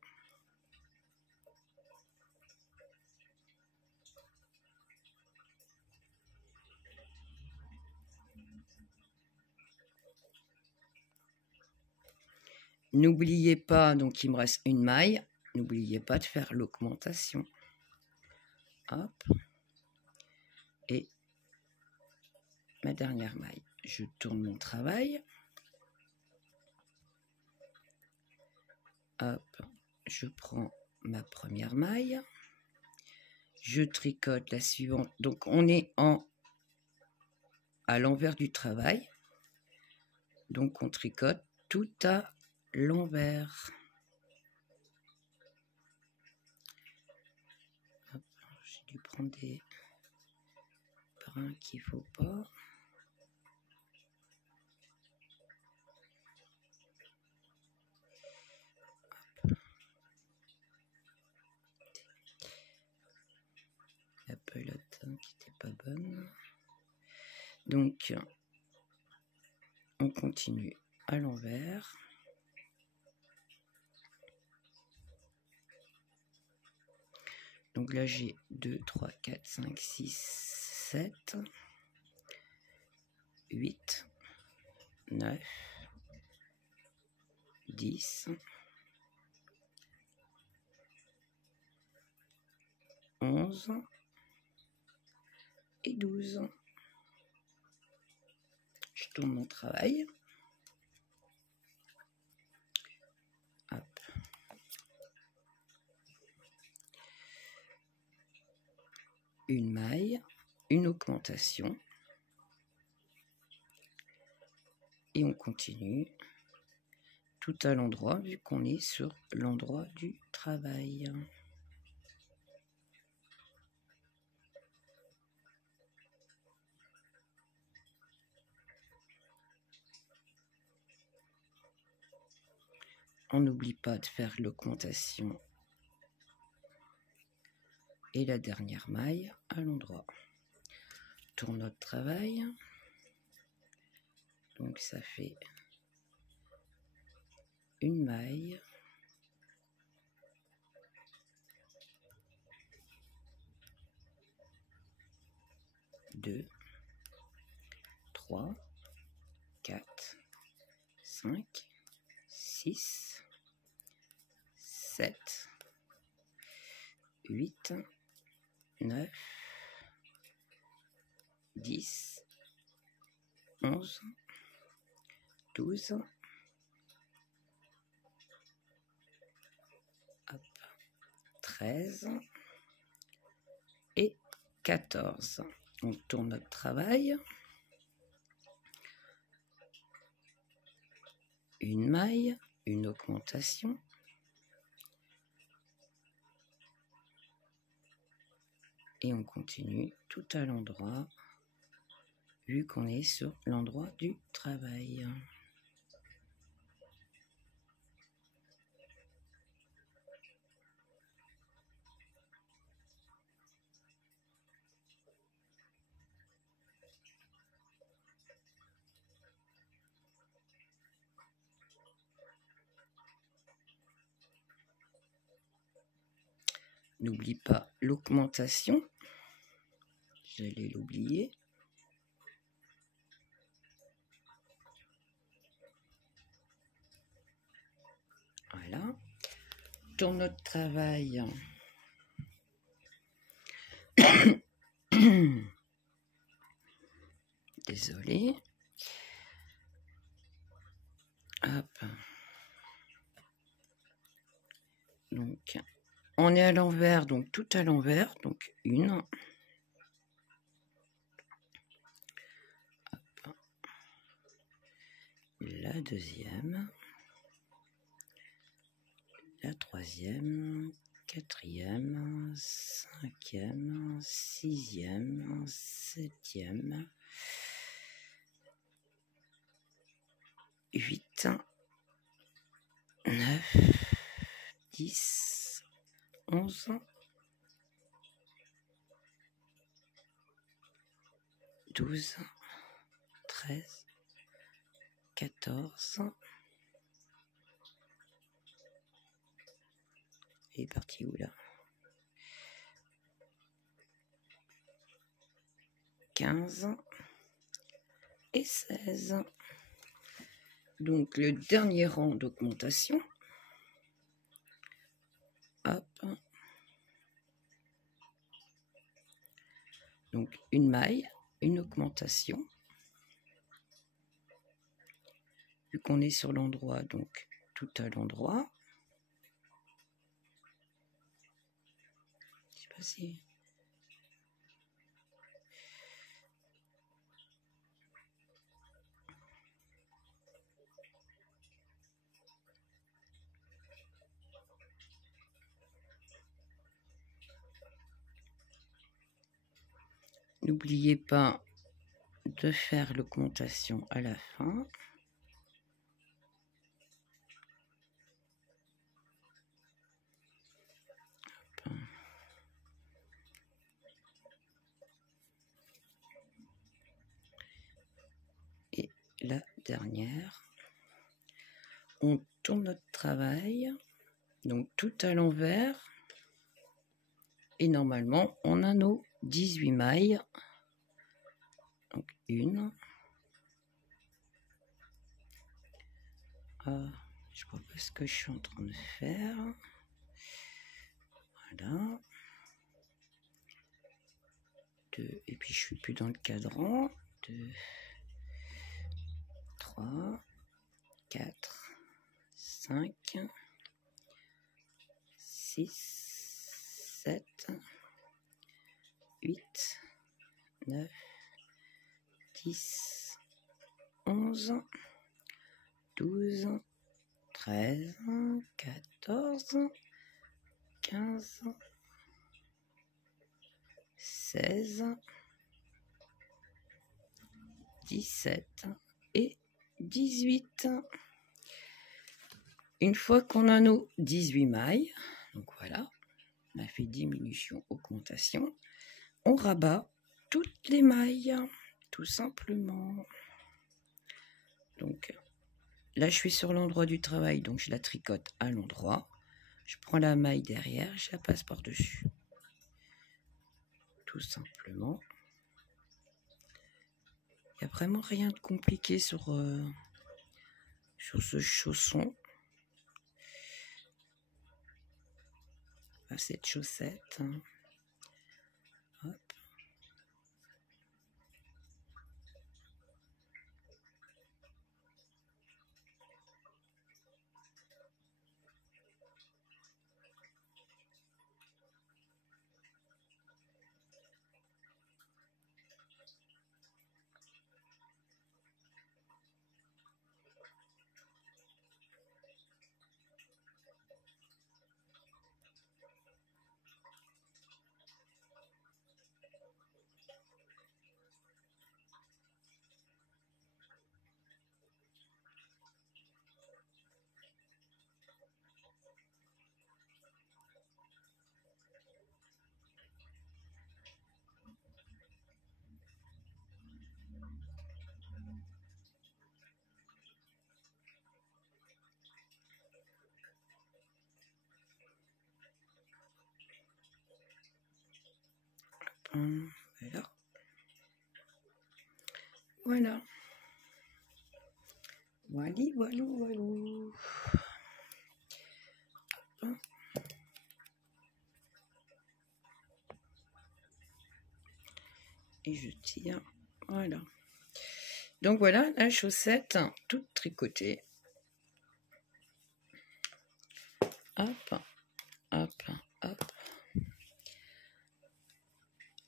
N'oubliez pas, donc il me reste une maille, n'oubliez pas de faire l'augmentation. Hop. Et ma dernière maille. Je tourne mon travail. Hop. Je prends ma première maille. Je tricote la suivante. Donc on est à l'envers du travail. Donc on tricote tout à l'envers. J'ai dû prendre des brins qu'il ne faut pas. La pelote qui n'était pas bonne. Donc on continue à l'envers. Donc là, j'ai 2, 3, 4, 5, 6, 7, 8, 9, 10, 11 et 12. Je tourne mon travail. Hop. Une maille, une augmentation. Et on continue tout à l'endroit, vu qu'on est sur l'endroit du travail. On n'oublie pas de faire l'augmentation et la dernière maille à l'endroit. Tourne notre travail. Donc ça fait une maille, deux, 3, 4, 5, 6, 7, 8, 9, 10, 11, 12, hop, 13 et 14. On tourne notre travail. Une maille, une augmentation. Et on continue tout à l'endroit, vu qu'on est sur l'endroit du travail. N'oublie pas l'augmentation. J'allais l'oublier. Voilà. Dans notre travail, désolé. Hop. Donc, on est à l'envers, donc tout à l'envers, donc une. Hop. La deuxième. La troisième, quatrième, cinquième, sixième, septième, 8, 9, 10, 11, 12, 13, 14. Il est parti où là? 15 et 16. Donc le dernier rang d'augmentation. Hop. Donc une maille, une augmentation. Vu qu'on est sur l'endroit, donc tout à l'endroit. Je sais pas si... N'oubliez pas de faire l'augmentation à la fin. Hop. Et la dernière. On tourne notre travail. Donc tout à l'envers. Et normalement, on a nos 18 mailles. Donc, une. Je vois pas ce que je suis en train de faire. Voilà. 2. Et puis, je suis plus dans le cadran. 2, 3, 4, 5, 6, 7, 8, 9, 10, 11, 12, 13, 14, 15, 16, 17 et 18. Une fois qu'on a nos 18 mailles, donc voilà, on a fait diminution, augmentation, on rabat toutes les mailles, tout simplement. Donc là, je suis sur l'endroit du travail, donc je la tricote à l'endroit. Je prends la maille derrière, je la passe par-dessus. Tout simplement. Il n'y a vraiment rien de compliqué sur ce chausson. Cette chaussette. Hop. Voilà. Voilà. Wally, walou, walou. Et je tire. Voilà. Donc voilà la chaussette toute tricotée. Hop, hop, hop.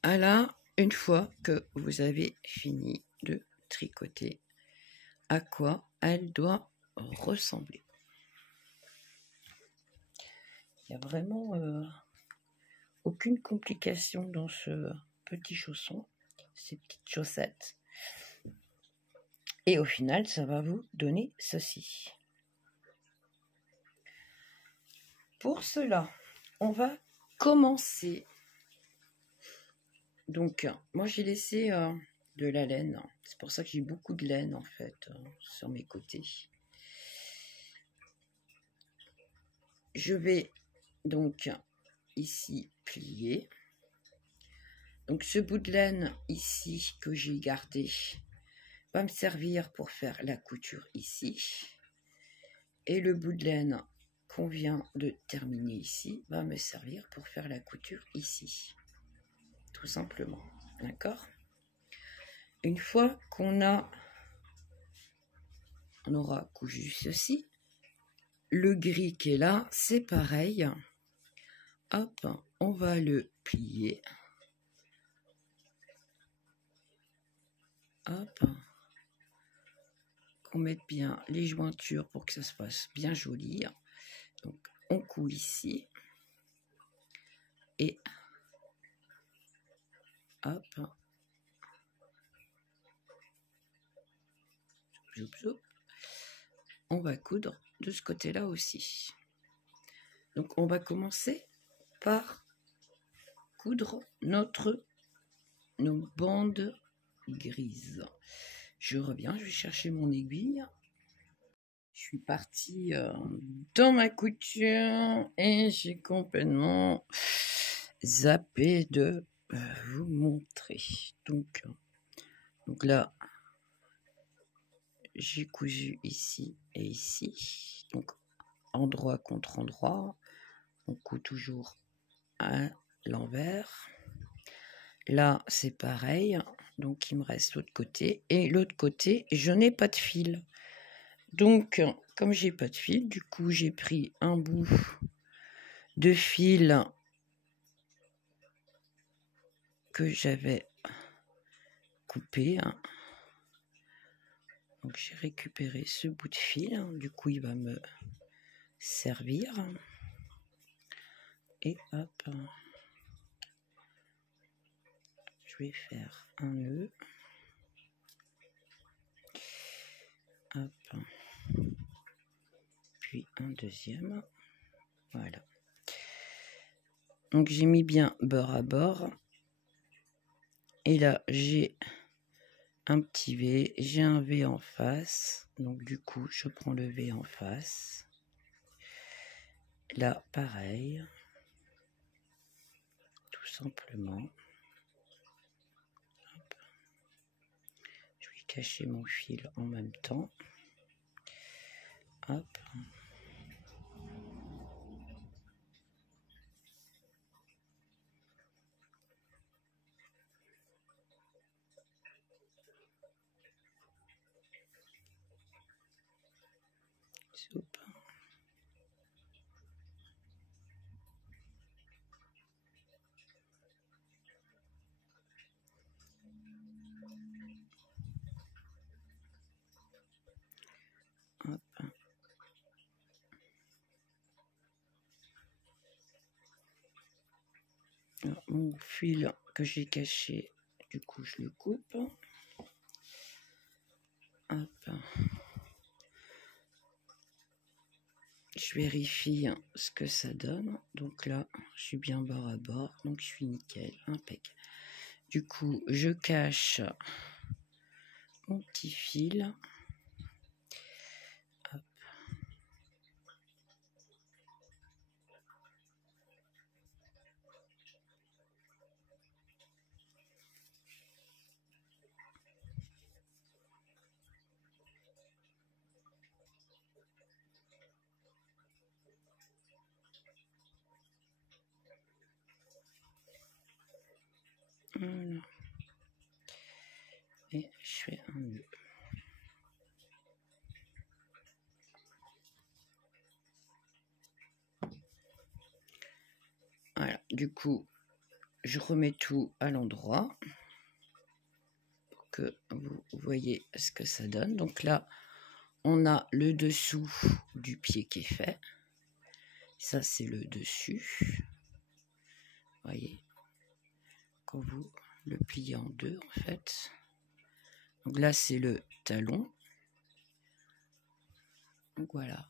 Voilà, une fois que vous avez fini de tricoter, à quoi elle doit ressembler. Il n'y a vraiment aucune complication dans ce petit chausson, ces petites chaussettes. Et au final, ça va vous donner ceci. Pour cela, on va commencer. Donc, moi j'ai laissé de la laine. C'est pour ça que j'ai beaucoup de laine en fait sur mes côtés. Je vais donc ici plier. Donc ce bout de laine ici que j'ai gardé va me servir pour faire la couture ici. Et le bout de laine qu'on vient de terminer ici va me servir pour faire la couture ici. Tout simplement. D'accord? Une fois qu'on aura cousu ceci, le gris qui est là, c'est pareil. Hop, on va le plier. Hop. Qu'on mette bien les jointures pour que ça se fasse bien joli. Donc, on coud ici. Et hop. Zoup, zoup. On va coudre de ce côté-là aussi. Donc, on va commencer par coudre nos bandes grises. Je reviens, je vais chercher mon aiguille. Je suis partie dans ma couture et j'ai complètement zappé de vous montrer. Donc là, j'ai cousu ici et ici. Donc endroit contre endroit. On coud toujours à l'envers. Là, c'est pareil. Donc il me reste l'autre côté. Et l'autre côté, je n'ai pas de fil. Donc, comme j'ai pas de fil, du coup, j'ai pris un bout de fil que j'avais coupé. Donc, j'ai récupéré ce bout de fil. Du coup, il va me servir. Et hop, je vais faire un nœud. Hop. Puis un deuxième. Voilà. Donc, j'ai mis bien beurre à bord. Et là, j'ai un petit V, j'ai un V en face, donc du coup je prends le V en face. Là pareil, tout simplement. Hop. Je vais cacher mon fil en même temps. Hop. Soupe. Hop. Alors, mon fil que j'ai caché, du coup je le coupe. Hop. Je vérifie ce que ça donne. Donc là, je suis bien bord à bord, donc je suis nickel, impeccable. Du coup, je cache mon petit fil. Hop. Voilà. Et je fais un nœud. Voilà, du coup, je remets tout à l'endroit pour que vous voyez ce que ça donne. Donc là, on a le dessous du pied qui est fait. Ça, c'est le dessus. Vous voyez, quand vous le pliez en deux, en fait. Donc là, c'est le talon. Donc voilà.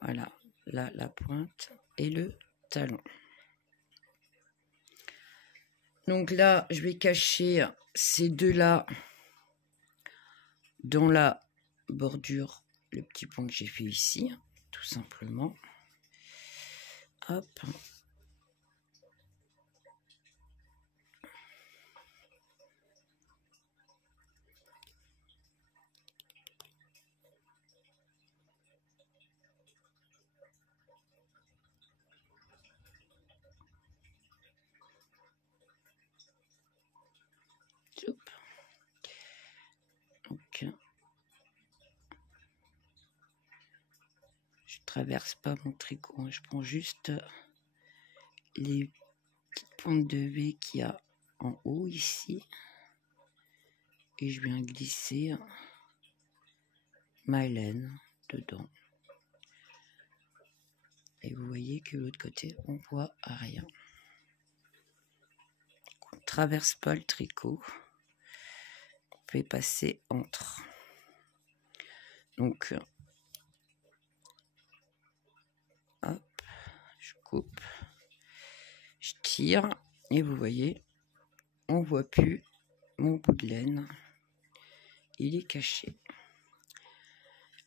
Voilà, là, la pointe et le talon. Donc là, je vais cacher ces deux-là dans la bordure, le petit point que j'ai fait ici, tout simplement. Hop. Donc, je traverse pas mon tricot, hein. Je prends juste les petites pointes de V qu'il y a en haut ici et je viens glisser ma laine dedans. Et vous voyez que de l'autre côté, on voit rien. On ne traverse pas le tricot. On peut passer entre. Donc, hop, je coupe, je tire et vous voyez, on voit plus mon bout de laine. Il est caché.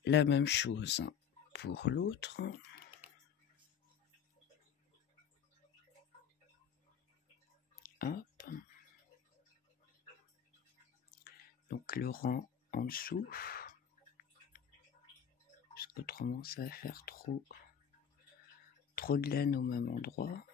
La même chose pour l'autre. Hop. Donc le rang en dessous. Parce qu'autrement ça va faire trop de laine au même endroit.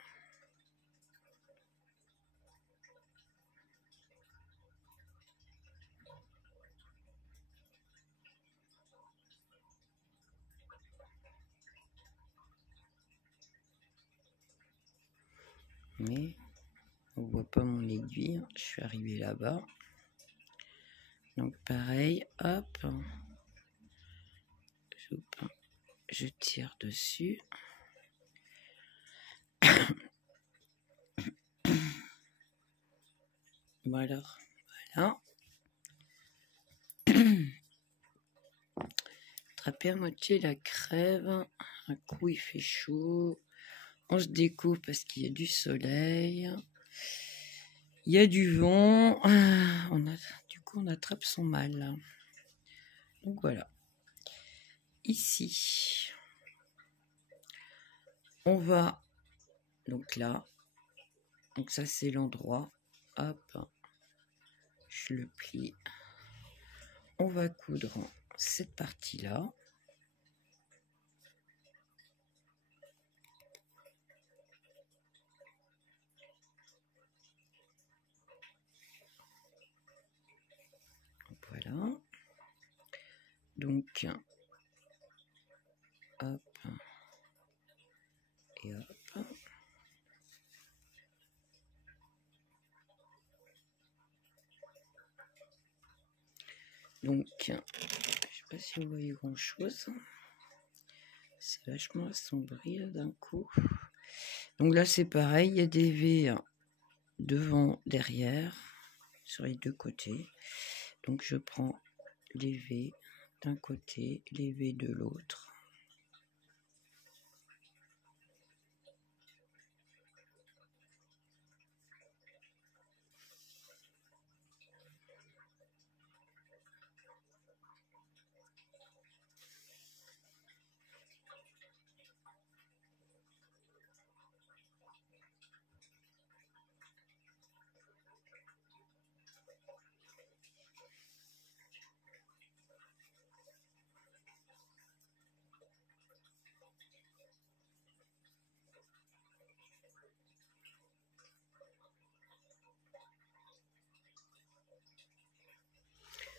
Mais on voit pas mon aiguille, je suis arrivé là-bas. Donc pareil, hop, je tire dessus. Voilà. Attraper à moitié la crève. Un coup il fait chaud. On se découpe parce qu'il y a du soleil. Il y a du vent. Du coup on attrape son mal. Donc voilà. Ici. On va. Donc là. Donc ça c'est l'endroit. Hop. Je le plie. On va coudre cette partie-là. Voilà. Donc, hop. Et hop. Donc, je ne sais pas si vous voyez grand chose. C'est vachement assombri d'un coup. Donc là, c'est pareil. Il y a des V devant, derrière, sur les deux côtés. Donc, je prends les V d'un côté, les V de l'autre.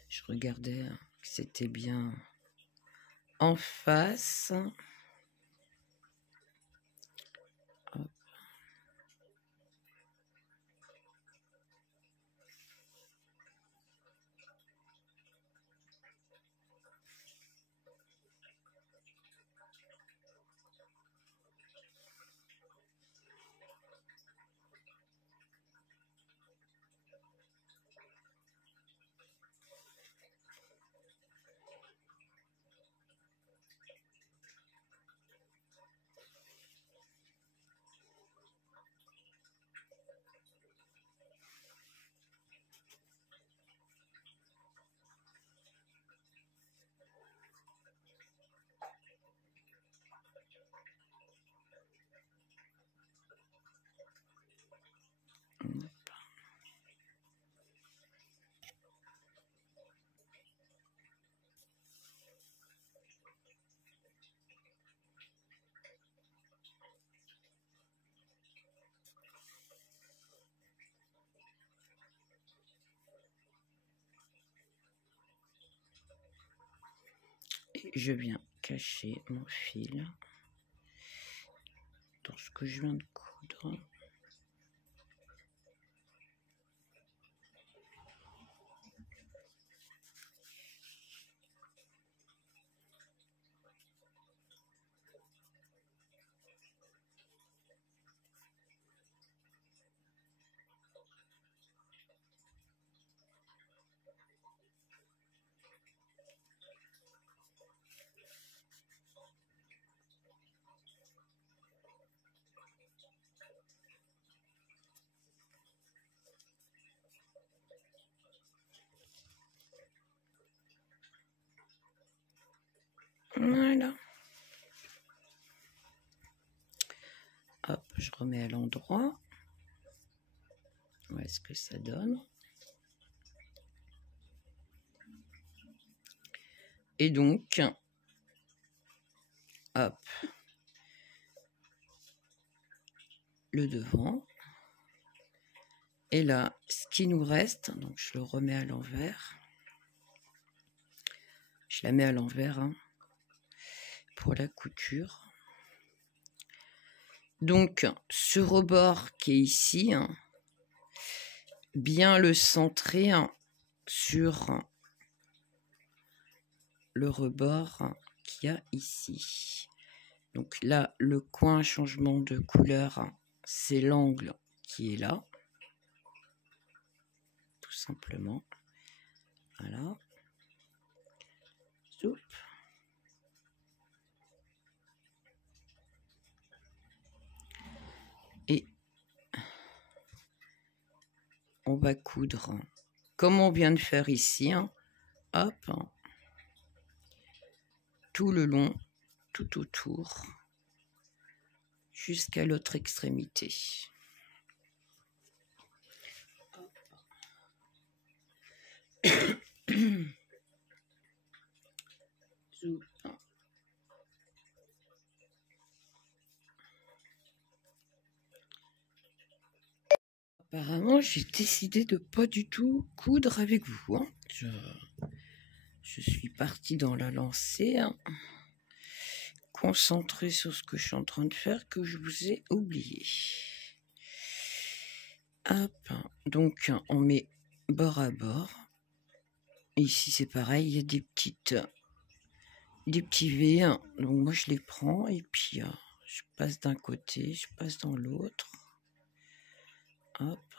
Je regardais que c'était bien en face. Hop. Et je viens cacher mon fil dans ce que je viens de coudre. Voilà. Hop, je remets à l'endroit. Voilà ce que ça donne. Et donc, hop, le devant. Et là, ce qui nous reste, donc je le remets à l'envers. Je la mets à l'envers hein, pour la couture. Donc, ce rebord qui est ici, hein, bien le centrer hein, sur le rebord hein, qu'il y a ici. Donc là, le coin changement de couleur, hein, c'est l'angle qui est là. Tout simplement. Voilà. Soup. Et on va coudre comme on vient de faire ici. Hein. Hop. Tout le long, tout autour, jusqu'à l'autre extrémité. Apparemment, j'ai décidé de pas du tout coudre avec vous. Hein. Je suis partie dans la lancée, hein, concentrée sur ce que je suis en train de faire, que je vous ai oublié. Hop, donc on met bord à bord. Ici c'est pareil, il y a des petits V, hein. Donc moi je les prends et puis je passe d'un côté, je passe dans l'autre. Hop.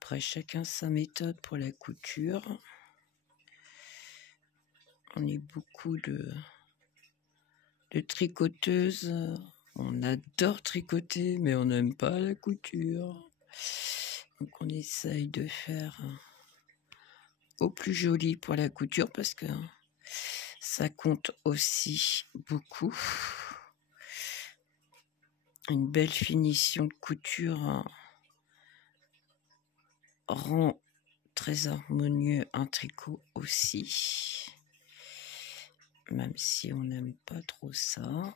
Après chacun sa méthode pour la couture. On est beaucoup de tricoteuses. On adore tricoter, mais on n'aime pas la couture. Donc on essaye de faire au plus joli pour la couture parce que ça compte aussi beaucoup. Une belle finition de couture rend très harmonieux un tricot aussi. Même si on n'aime pas trop ça.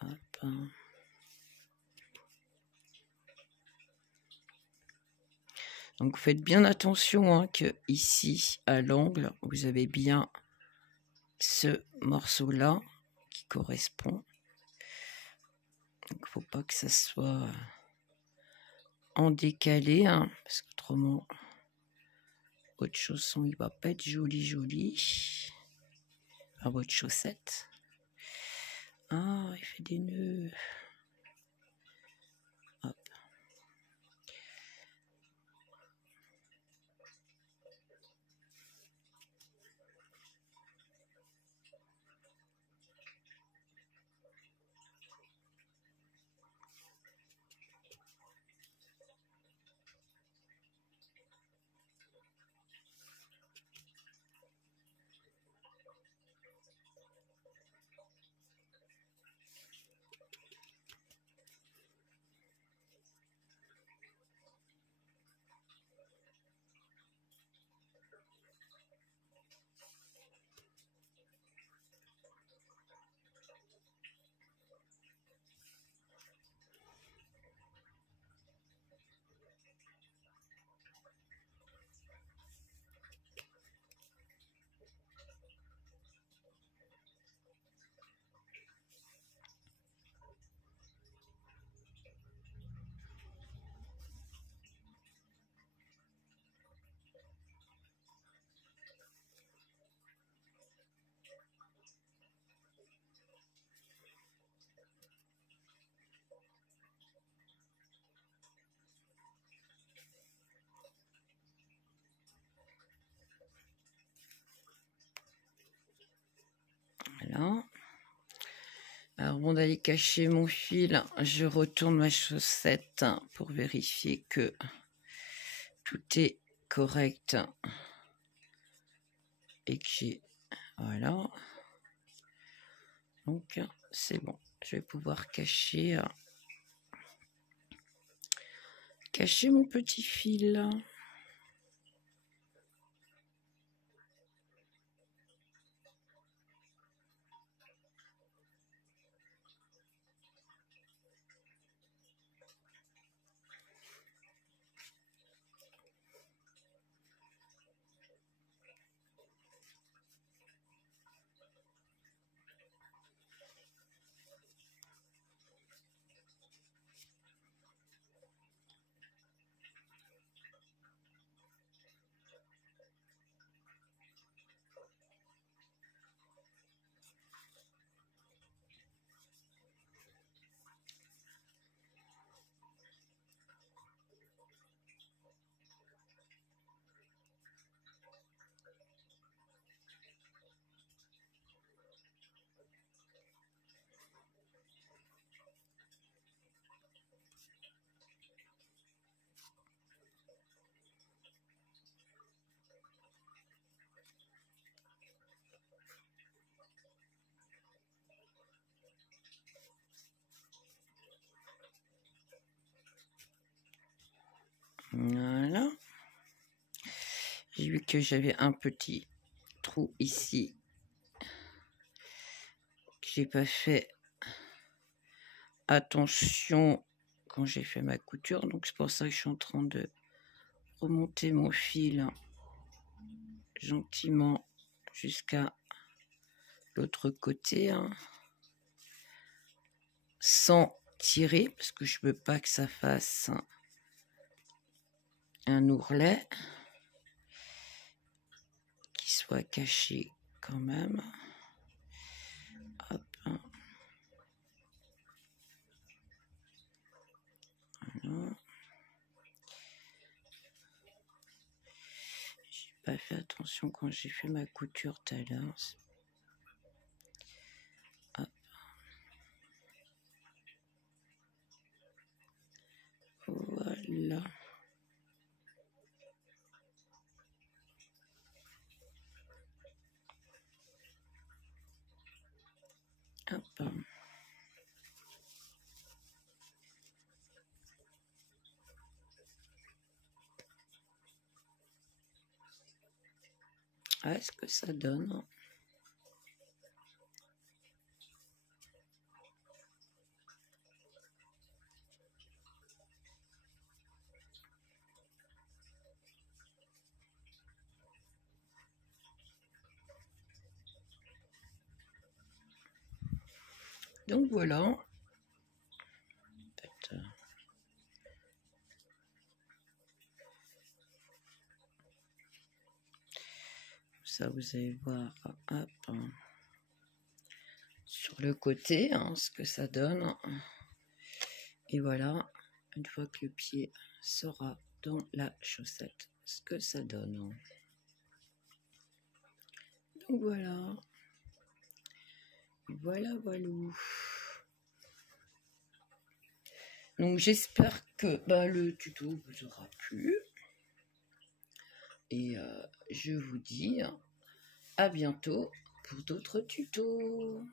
Hop. Donc faites bien attention hein, que ici à l'angle vous avez bien ce morceau là qui correspond. Donc faut pas que ça soit en décalé hein, parce qu'autrement votre chausson il va pas être joli. À votre chaussette. Ah, il fait des nœuds. Hop. Voilà. Alors bon d'aller cacher mon fil, je retourne ma chaussette pour vérifier que tout est correct et que j'ai voilà. Donc c'est bon. je vais pouvoir cacher mon petit fil. Voilà. J'ai vu que j'avais un petit trou ici. J'ai pas fait attention quand j'ai fait ma couture. Donc c'est pour ça que je suis en train de remonter mon fil gentiment jusqu'à l'autre côté. Sans tirer, parce que je veux pas que ça fasse un ourlet qui soit caché quand même. Hop. Voilà. J'ai pas fait attention quand j'ai fait ma couture tout à l'heure. Hop. Voilà. Hop. Ah, est-ce que ça donne? Donc voilà. Ça, vous allez voir, hop, sur le côté, ce que ça donne. Et voilà, une fois que le pied sera dans la chaussette, ce que ça donne. Donc voilà. Voilà. Donc j'espère que le tuto vous aura plu. Et je vous dis à bientôt pour d'autres tutos.